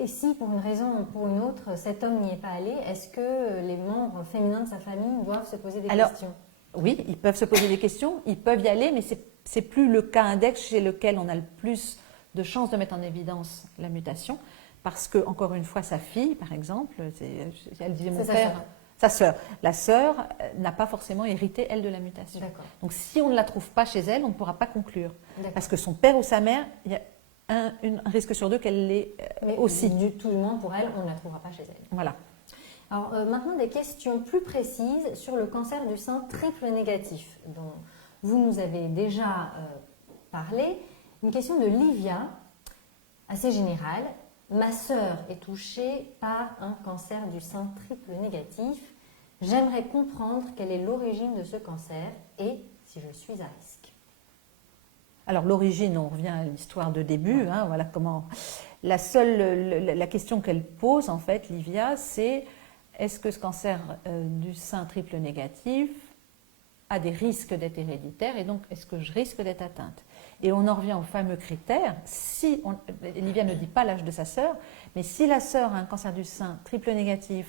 Et si, pour une raison ou pour une autre, cet homme n'y est pas allé, est-ce que les membres féminins de sa famille doivent se poser des questions? Oui, ils peuvent se poser des questions, ils peuvent y aller, mais c'est plus le cas index chez lequel on a le plus de chances de mettre en évidence la mutation, parce que, encore une fois, sa fille, par exemple, elle disait mon père, sa sœur. La sœur n'a pas forcément hérité, elle, de la mutation. Donc, si on ne la trouve pas chez elle, on ne pourra pas conclure. Parce que son père ou sa mère, il y a un risque sur deux qu'elle l'ait aussi. Tout du moins, pour elle, on ne la trouvera pas chez elle. Voilà. Alors, maintenant, des questions plus précises sur le cancer du sein triple négatif, dont vous nous avez déjà parlé. Une question de Livia, assez générale. Ma sœur est touchée par un cancer du sein triple négatif. J'aimerais comprendre quelle est l'origine de ce cancer et si je suis à risque. Alors l'origine, on revient à l'histoire de début. Hein, voilà comment. La question qu'elle pose en fait, Livia, c'est est-ce que ce cancer du sein triple négatif a des risques d'être héréditaire et donc est-ce que je risque d'être atteinte? Et on en revient au fameux critère. Livia ne dit pas l'âge de sa sœur, mais si la sœur a un cancer du sein triple négatif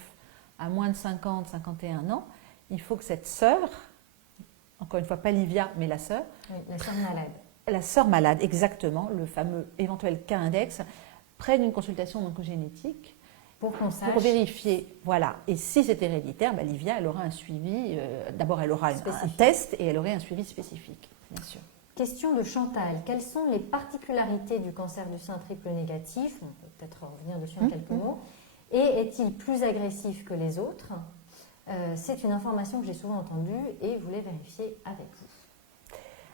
à moins de 50, 51 ans, il faut que cette sœur, encore une fois pas Livia, mais la sœur. Oui, la sœur malade. La sœur malade, exactement, le fameux éventuel cas index, prenne une consultation oncogénétique pour vérifier. Voilà. Et si c'est héréditaire, Livia, elle aura un suivi. D'abord, elle aura un test et elle aurait un suivi spécifique, bien sûr. Question de Chantal. Quelles sont les particularités du cancer du sein triple négatif? On peut peut-être revenir dessus en quelques mots. Et est-il plus agressif que les autres? C'est une information que j'ai souvent entendue et voulais vérifier avec vous.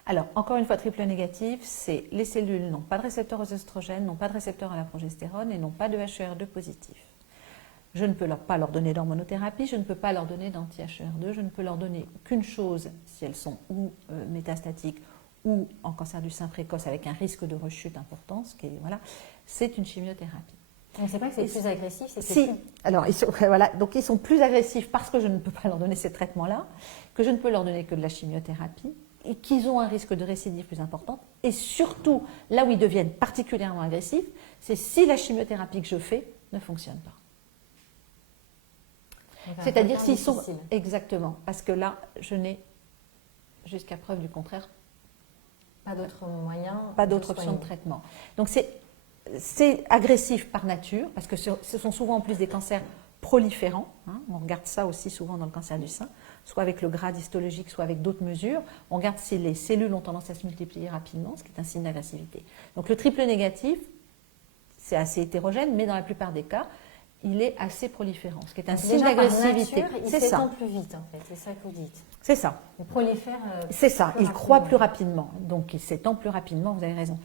Alors, encore une fois, triple négatif, c'est les cellules n'ont pas de récepteur aux oestrogènes, n'ont pas de récepteur à la progestérone et n'ont pas de HER2 positif. Je ne peux pas leur donner d'hormonothérapie, je ne peux pas leur donner d'anti-HER2, je ne peux leur donner qu'une chose si elles sont ou métastatiques ou en cancer du sein précoce avec un risque de rechute important, c'est une chimiothérapie. On ne sait pas que c'est plus agressif, c'est si. Alors, donc ils sont plus agressifs parce que je ne peux pas leur donner ces traitements-là, que je ne peux leur donner que de la chimiothérapie, et qu'ils ont un risque de récidive plus important. Et surtout, là où ils deviennent particulièrement agressifs, c'est si la chimiothérapie que je fais ne fonctionne pas. C'est-à-dire s'ils sont... Exactement, parce que là, je n'ai, jusqu'à preuve du contraire, pas d'autres moyens. Pas d'autres options de traitement. Donc c'est agressif par nature, parce que ce sont souvent en plus des cancers proliférants. Hein, on regarde ça aussi souvent dans le cancer du sein, soit avec le grade histologique, soit avec d'autres mesures. On regarde si les cellules ont tendance à se multiplier rapidement, ce qui est un signe d'agressivité. Donc le triple négatif, c'est assez hétérogène, mais dans la plupart des cas, il est assez proliférant, ce qui est un signe d'agressivité. Il s'étend plus vite, en fait, c'est ça que vous dites. C'est ça. Il prolifère. C'est ça, il croît plus rapidement, donc il s'étend plus rapidement, vous avez raison.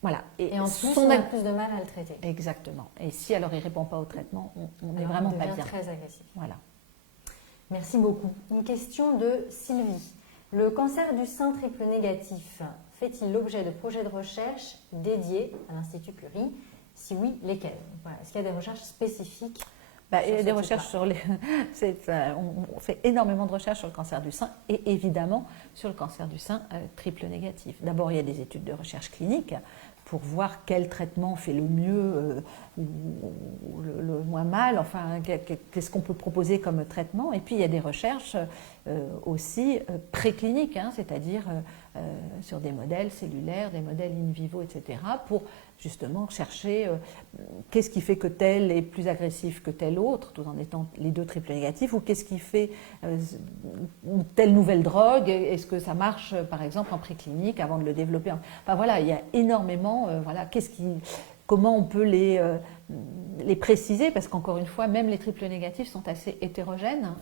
Voilà. Et en plus, on a plus de mal à le traiter. Exactement. Et si alors il ne répond pas au traitement, on n'est vraiment pas bien. Très agressif. Voilà. Merci beaucoup. Une question de Sylvie. Le cancer du sein triple négatif fait-il l'objet de projets de recherche dédiés à l'Institut Curie? Si oui, lesquels? Est-ce qu'il y a des recherches spécifiques? Il y a des recherches sur les... on fait énormément de recherches sur le cancer du sein et évidemment sur le cancer du sein triple négatif. D'abord, il y a des études de recherche clinique pour voir quel traitement fait le mieux ou le moins mal, enfin, qu'est-ce qu'on peut proposer comme traitement. Et puis, il y a des recherches aussi précliniques, hein, c'est-à-dire sur des modèles cellulaires, des modèles in vivo, etc., pour justement chercher qu'est-ce qui fait que tel est plus agressif que tel autre, tout en étant les deux triples négatifs, ou qu'est-ce qui fait telle nouvelle drogue, est-ce que ça marche par exemple en préclinique avant de le développer. Enfin voilà, il y a énormément, comment on peut les préciser, parce qu'encore une fois, même les triples négatifs sont assez hétérogènes.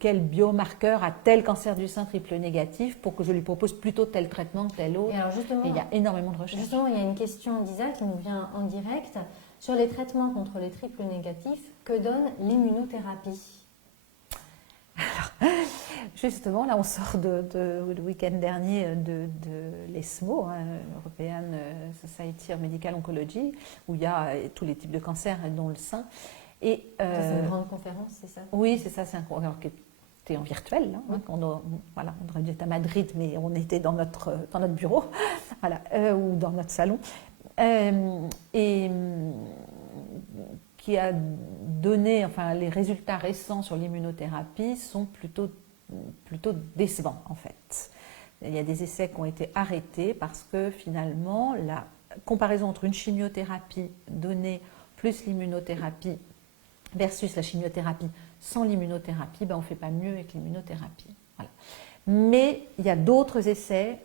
Quel biomarqueur a tel cancer du sein triple négatif pour que je lui propose plutôt tel traitement que tel autre? Et il y a énormément de recherches. Justement, il y a une question d'Isa qui nous vient en direct. Sur les traitements contre les triples négatifs, que donne l'immunothérapie? Alors, justement, là, on sort le week-end dernier de l'ESMO, hein, European Society of Medical Oncology, où il y a tous les types de cancers, dont le sein. C'est une grande conférence, c'est ça? Oui, c'est ça, c'est un conférence qui est c'était en virtuel, hein, voilà, on aurait dû être à Madrid, mais on était dans notre bureau, voilà, ou dans notre salon, et qui a donné, enfin, les résultats récents sur l'immunothérapie sont plutôt décevants, en fait. Il y a des essais qui ont été arrêtés parce que finalement, la comparaison entre une chimiothérapie donnée plus l'immunothérapie versus la chimiothérapie sans l'immunothérapie, ben on ne fait pas mieux avec l'immunothérapie. Voilà. Mais il y a d'autres essais,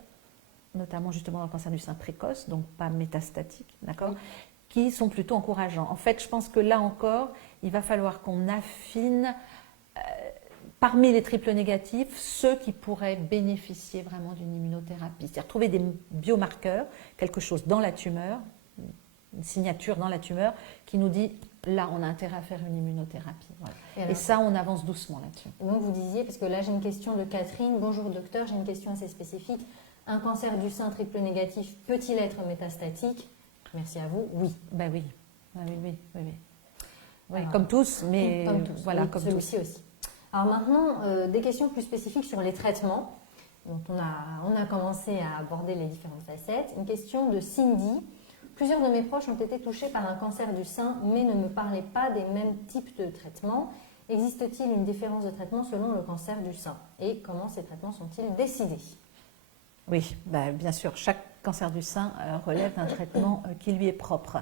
notamment justement dans le cancer du sein précoce, donc pas métastatique, d'accord, qui sont plutôt encourageants. En fait, je pense que là encore, il va falloir qu'on affine parmi les triples négatifs ceux qui pourraient bénéficier vraiment d'une immunothérapie. C'est-à-dire trouver des biomarqueurs, quelque chose dans la tumeur, une signature dans la tumeur qui nous dit là on a intérêt à faire une immunothérapie. Voilà. Et ça on avance doucement là-dessus. Donc vous disiez, parce que là j'ai une question de Catherine, bonjour docteur, j'ai une question assez spécifique. Un cancer du sein triple négatif peut-il être métastatique? Merci à vous. Oui. Ben oui. Oui. Alors, comme tous, mais comme tous. Voilà, oui, comme celui-ci tous. aussi. Alors maintenant, des questions plus spécifiques sur les traitements. Donc on a commencé à aborder les différentes facettes. Une question de Cindy. Plusieurs de mes proches ont été touchés par un cancer du sein, mais ne me parlaient pas des mêmes types de traitements. Existe-t-il une différence de traitement selon le cancer du sein? Et comment ces traitements sont-ils décidés? Oui, bien sûr, chaque cancer du sein relève d'un traitement qui lui est propre.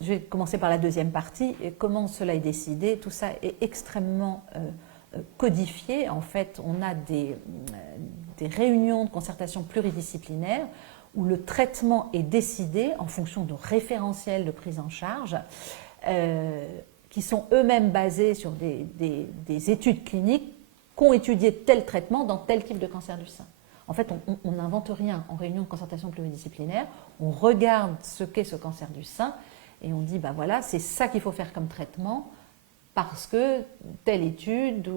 Je vais commencer par la deuxième partie. Et comment cela est décidé? Tout ça est extrêmement codifié. En fait, on a des réunions de concertation pluridisciplinaires où le traitement est décidé en fonction de référentiels de prise en charge qui sont eux-mêmes basés sur des études cliniques qui ont étudié tel traitement dans tel type de cancer du sein. En fait, on n'invente rien en réunion de concertation pluridisciplinaire, on regarde ce qu'est ce cancer du sein et on dit, voilà, c'est ça qu'il faut faire comme traitement parce que telle étude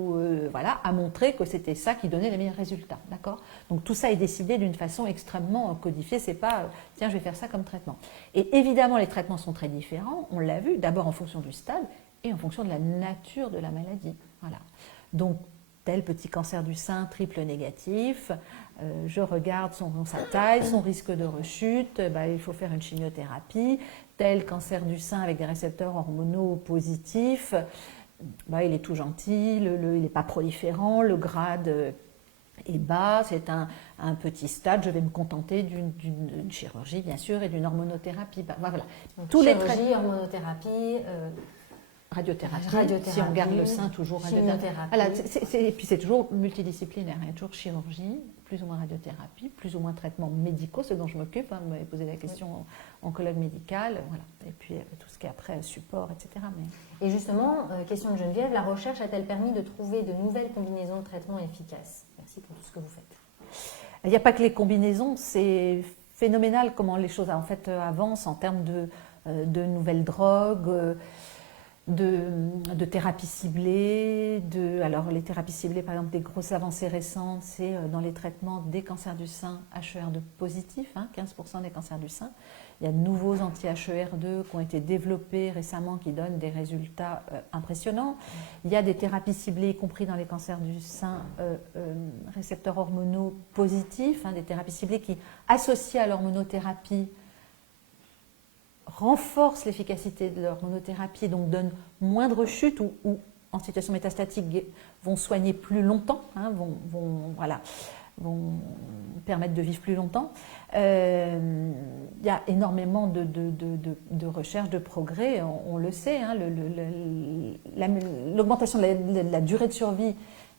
a montré que c'était ça qui donnait les meilleurs résultats. D'accord ? Donc tout ça est décidé d'une façon extrêmement codifiée, c'est pas tiens, je vais faire ça comme traitement. Et évidemment, les traitements sont très différents, on l'a vu, d'abord en fonction du stade et en fonction de la nature de la maladie. Voilà. Donc, tel petit cancer du sein triple négatif, je regarde sa taille, son risque de rechute, il faut faire une chimiothérapie. Tel cancer du sein avec des récepteurs hormonaux positifs, il est tout gentil, il n'est pas proliférant, le grade est bas, c'est un petit stade, je vais me contenter d'une chirurgie bien sûr et d'une hormonothérapie. Voilà. Tous chirurgie, hormonothérapie, radiothérapie, si on garde le sein, toujours radiothérapie. Voilà, et puis c'est toujours multidisciplinaire, il y a toujours chirurgie, plus ou moins radiothérapie, plus ou moins traitements médicaux, ce dont je m'occupe, vous m'avez posé la question oncologue médical, voilà. Et puis tout ce qui est après support, etc. Et justement, question de Geneviève, la recherche a-t-elle permis de trouver de nouvelles combinaisons de traitements efficaces? Merci pour tout ce que vous faites. Il n'y a pas que les combinaisons, c'est phénoménal comment les choses en fait avancent en termes de nouvelles drogues, de thérapies ciblées, alors les thérapies ciblées, par exemple, des grosses avancées récentes, c'est dans les traitements des cancers du sein HER2 positifs, 15% des cancers du sein. Il y a de nouveaux anti-HER2 qui ont été développés récemment qui donnent des résultats impressionnants. Il y a des thérapies ciblées, y compris dans les cancers du sein, récepteurs hormonaux positifs, des thérapies ciblées qui, associées à l'hormonothérapie, renforcent l'efficacité de l'hormonothérapie et donc donnent moins de rechutes ou en situation métastatique vont soigner plus longtemps, vont permettre de vivre plus longtemps. Il y a énormément de recherches, de progrès, on le sait. L'augmentation de la durée de survie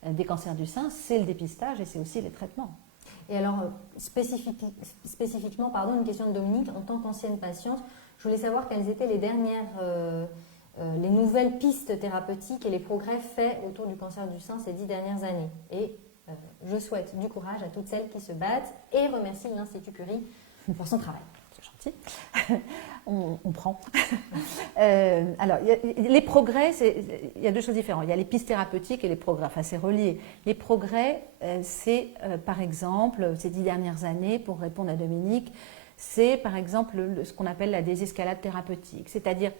des cancers du sein, c'est le dépistage et c'est aussi les traitements. Et alors, spécifiquement, une question de Dominique, en tant qu'ancienne patiente, je voulais savoir quelles étaient les nouvelles pistes thérapeutiques et les progrès faits autour du cancer du sein ces 10 dernières années. Et je souhaite du courage à toutes celles qui se battent et remercie l'Institut Curie pour son travail. C'est gentil. On prend. Alors, les progrès, il y a deux choses différentes. Il y a les pistes thérapeutiques et les progrès. Enfin, c'est relié. Les progrès, c'est par exemple, ces 10 dernières années, pour répondre à Dominique, c'est par exemple ce qu'on appelle la désescalade thérapeutique. C'est-à-dire,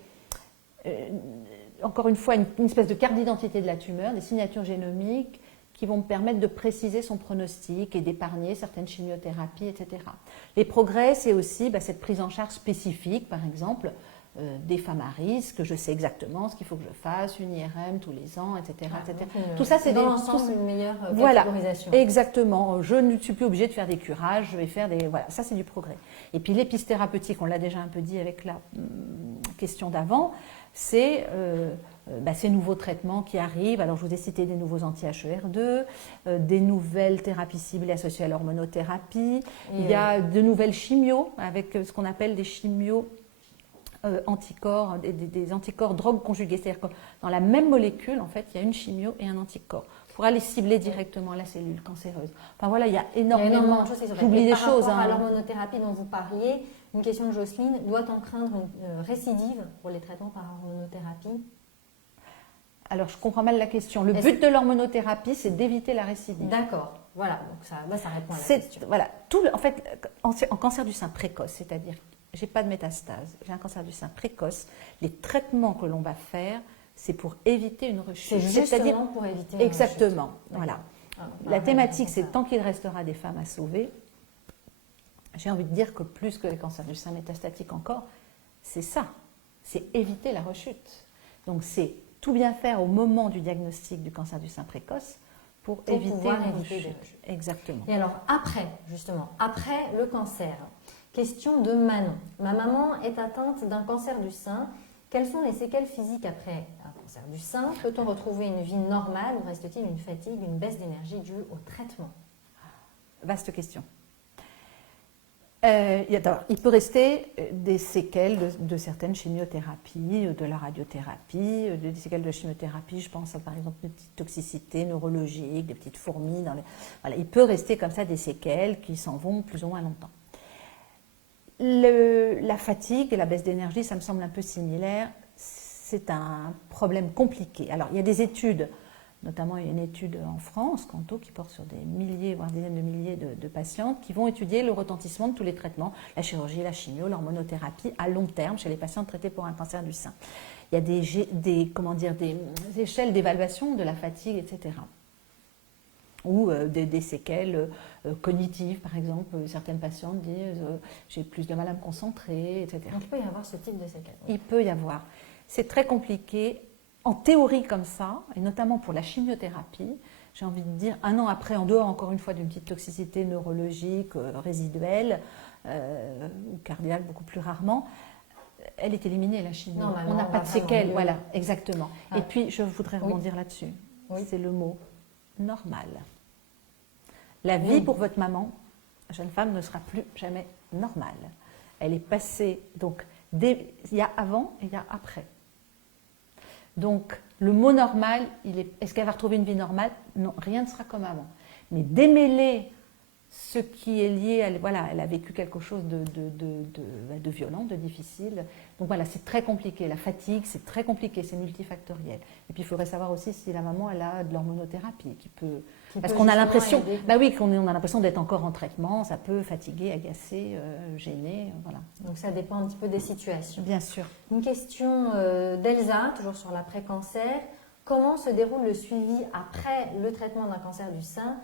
encore une fois, une espèce de carte d'identité de la tumeur, des signatures génomiques qui vont me permettre de préciser son pronostic et d'épargner certaines chimiothérapies, etc. Les progrès, c'est aussi cette prise en charge spécifique, par exemple, des femmes à risque, je sais exactement ce qu'il faut que je fasse, une IRM tous les ans, etc. etc. Tout ça, c'est dans l'ensemble une meilleure catégorisation. Exactement. Je ne suis plus obligée de faire des curages, je vais faire des... Voilà, ça c'est du progrès. Et puis les pistes thérapeutiques, on l'a déjà un peu dit avec la question d'avant, c'est ces nouveaux traitements qui arrivent. Alors je vous ai cité des nouveaux anti-HER2, des nouvelles thérapies ciblées associées à l'hormonothérapie, il y a de nouvelles chimios avec ce qu'on appelle des chimios anticorps, des anticorps drogues conjugués. C'est-à-dire que dans la même molécule, en fait, il y a une chimio et un anticorps pour aller cibler directement la cellule cancéreuse. Enfin voilà, il y a énormément de choses. J'oublie des choses. Par rapport à l'hormonothérapie dont vous parliez, une question de Jocelyne, doit-on craindre une récidive pour les traitements par hormonothérapie? Alors, je comprends mal la question. Le but de l'hormonothérapie, c'est d'éviter la récidive. D'accord. Voilà, donc ça répond à la question. Voilà, en fait, en cancer du sein précoce, c'est-à-dire j'ai pas de métastase, j'ai un cancer du sein précoce, les traitements que l'on va faire, c'est pour éviter une rechute. C'est justement pour éviter une exactement, rechute. Voilà. La thématique, c'est tant qu'il restera des femmes à sauver. J'ai envie de dire que plus que les cancers du sein métastatiques encore, c'est ça, c'est éviter la rechute. Donc c'est tout bien faire au moment du diagnostic du cancer du sein précoce pour éviter une rechute. Exactement. Et alors après, justement, après le cancer, question de Manon. Ma maman est atteinte d'un cancer du sein. Quelles sont les séquelles physiques après un cancer du sein? Peut-on retrouver une vie normale ou reste-t-il une fatigue, une baisse d'énergie due au traitement? Vaste question. Il peut rester des séquelles de certaines chimiothérapies, de la radiothérapie, des séquelles de chimiothérapie. Je pense à par exemple des petites toxicités neurologiques, des petites fourmis. Voilà, il peut rester comme ça des séquelles qui s'en vont plus ou moins longtemps. La fatigue et la baisse d'énergie, ça me semble un peu similaire. C'est un problème compliqué. Alors, il y a des études, notamment il y a une étude en France, Canto, qui porte sur des milliers, voire des dizaines de milliers de patientes, qui vont étudier le retentissement de tous les traitements, la chirurgie, la chimio, l'hormonothérapie, à long terme chez les patientes traitées pour un cancer du sein. Il y a des échelles d'évaluation de la fatigue, etc. Ou des séquelles cognitives, par exemple. Certaines patientes disent j'ai plus de mal à me concentrer, etc. Donc il peut y avoir ce type de séquelles. Oui. Il peut y avoir. C'est très compliqué. En théorie comme ça, et notamment pour la chimiothérapie, j'ai envie de dire, un an après, en dehors encore une fois d'une petite toxicité neurologique, résiduelle, ou cardiaque beaucoup plus rarement, elle est éliminée, la chimio. On n'a pas de séquelles, voilà, exactement. Ah. Et puis, je voudrais rebondir là-dessus. Oui. C'est le mot normal. La vie pour votre maman, jeune femme, ne sera plus jamais normale. Elle est passée, donc, il y a avant et il y a après. Donc, le mot normal, est-ce qu'elle va retrouver une vie normale? Non, rien ne sera comme avant. Mais démêler ce qui est lié, elle a vécu quelque chose de violent, de difficile. Donc voilà, c'est très compliqué. La fatigue, c'est très compliqué, c'est multifactoriel. Et puis il faudrait savoir aussi si la maman, elle a de l'hormonothérapie parce qu'on a l'impression, qu'on a l'impression d'être encore en traitement, ça peut fatiguer, agacer, gêner, voilà. Donc ça dépend un petit peu des situations. Bien sûr. Une question d'Elsa, toujours sur l'après-cancer. Comment se déroule le suivi après le traitement d'un cancer du sein?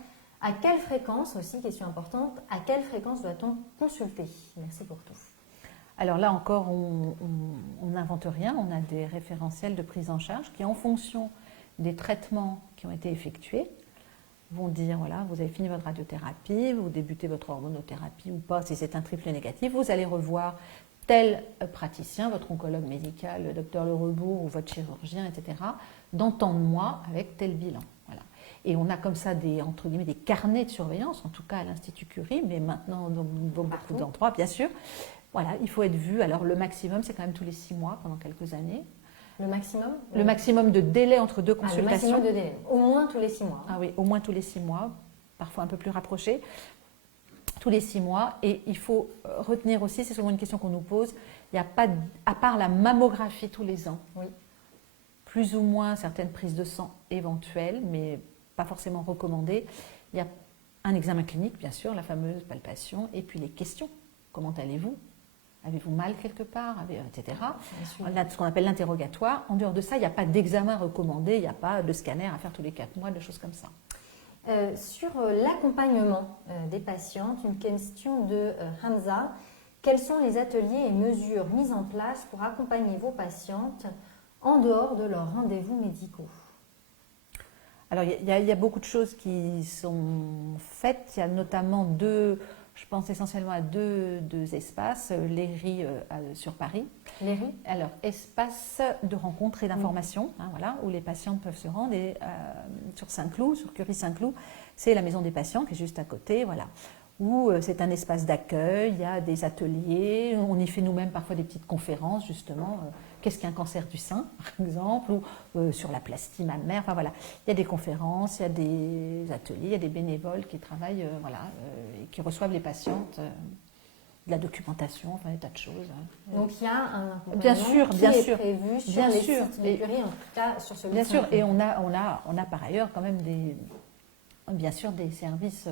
À quelle fréquence, aussi, question importante, à quelle fréquence doit-on consulter? Merci pour tout. Alors là encore, on n'invente rien, on a des référentiels de prise en charge qui, en fonction des traitements qui ont été effectués, vont dire, voilà, vous avez fini votre radiothérapie, vous débutez votre hormonothérapie ou pas, si c'est un triple négatif, vous allez revoir tel praticien, votre oncologue médical, le docteur Le Rebourg ou votre chirurgien, etc., dans tant de mois avec tel bilan. Voilà. Et on a comme ça entre guillemets, des carnets de surveillance, en tout cas à l'Institut Curie, mais maintenant dans beaucoup d'endroits, bien sûr. Voilà, il faut être vu. Alors le maximum, c'est quand même tous les 6 mois pendant quelques années. Le maximum? Le maximum de délai entre deux consultations. Le maximum de délai, au moins tous les 6 mois. Ah oui, au moins tous les 6 mois, parfois un peu plus rapproché. Tous les 6 mois. Et il faut retenir aussi, c'est souvent une question qu'on nous pose, il n'y a pas, à part la mammographie tous les ans, oui. Plus ou moins certaines prises de sang éventuelles, mais pas forcément recommandées. Il y a un examen clinique, bien sûr, la fameuse palpation, et puis les questions. Comment allez-vous? Avez-vous mal quelque part, etc. On a ce qu'on appelle l'interrogatoire. En dehors de ça, il n'y a pas d'examen recommandé, il n'y a pas de scanner à faire tous les 4 mois, de choses comme ça. Sur l'accompagnement des patientes, une question de Hamza. Quels sont les ateliers et mesures mises en place pour accompagner vos patientes en dehors de leurs rendez-vous médicaux? Alors, il y a beaucoup de choses qui sont faites. Il y a notamment je pense essentiellement à deux espaces, l'ERI sur Paris. L'ERI? Alors, espace de rencontre et d'information, voilà, où les patientes peuvent se rendre. Et sur Saint-Cloud, sur Curie-Saint-Cloud, c'est la maison des patients qui est juste à côté, voilà, où c'est un espace d'accueil, il y a des ateliers, on y fait nous-mêmes parfois des petites conférences, justement, qu'est-ce qu'un cancer du sein, par exemple, ou sur la plastie mammaire, enfin voilà. Il y a des conférences, il y a des ateliers, il y a des bénévoles qui travaillent, voilà, et qui reçoivent les patientes, de la documentation, enfin des tas de choses. Donc il y a un accompagnement bien sûr, qui bien est sûr, prévu sur bien les sûr. sites de Curie, en tout cas sur celui-ci. Bien sûr, et on a par ailleurs quand même bien sûr des services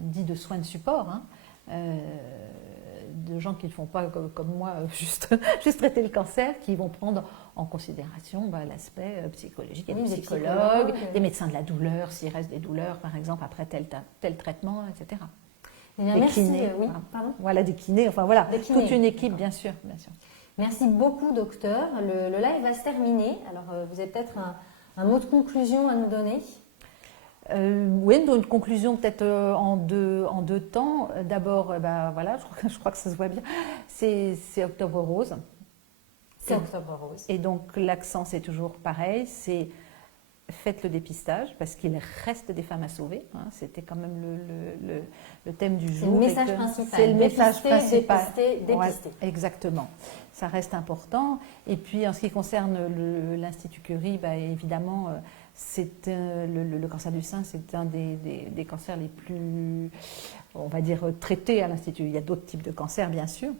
dits de soins de support, de gens qui ne font pas comme moi juste traiter le cancer, qui vont prendre en considération l'aspect psychologique. Il y a des psychologues, des médecins de la douleur, s'il reste des douleurs par exemple après tel traitement, etc. Des kinés, oui, pardon. Voilà, des kinés, enfin voilà, toute une équipe, bien sûr. Merci beaucoup, docteur. Le live va se terminer. Alors, vous avez peut-être un mot de conclusion à nous donner? Oui, une conclusion peut-être en deux temps. D'abord, voilà, je crois que ça se voit bien. C'est Octobre Rose. C'est Octobre Rose. Et donc l'accent, c'est toujours pareil, c'est faites le dépistage parce qu'il reste des femmes à sauver. C'était quand même le thème du jour. C'est le message principal. C'est le message principal. Dépister. Ouais, exactement. Ça reste important. Et puis en ce qui concerne l'Institut Curie, évidemment, c'est le cancer du sein, c'est un des cancers les plus, on va dire, traités à l'Institut. Il y a d'autres types de cancers, bien sûr,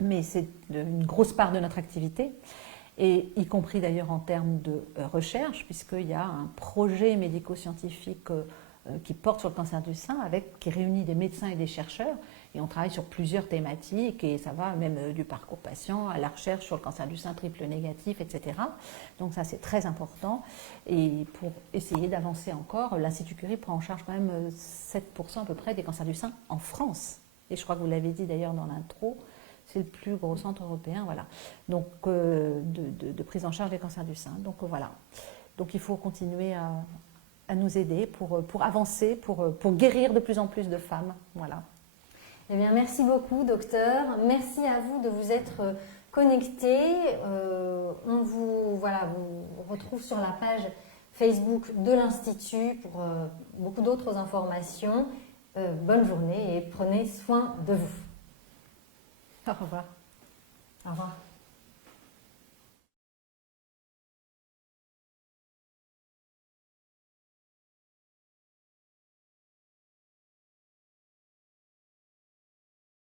mais c'est une grosse part de notre activité. Et y compris d'ailleurs en termes de recherche, puisqu'il y a un projet médico-scientifique qui porte sur le cancer du sein, qui réunit des médecins et des chercheurs, et on travaille sur plusieurs thématiques, et ça va même du parcours patient à la recherche sur le cancer du sein triple négatif, etc. Donc ça, c'est très important. Et pour essayer d'avancer encore, l'Institut Curie prend en charge quand même 7% à peu près des cancers du sein en France. Et je crois que vous l'avez dit d'ailleurs dans l'intro, c'est le plus gros centre européen, voilà. Donc, de prise en charge des cancers du sein. Donc, voilà. Donc, il faut continuer à nous aider pour avancer, pour guérir de plus en plus de femmes. Voilà. Eh bien, merci beaucoup, docteur. Merci à vous de vous être connectés. On vous retrouve sur la page Facebook de l'Institut pour beaucoup d'autres informations. Bonne journée et prenez soin de vous. Au revoir. Au revoir.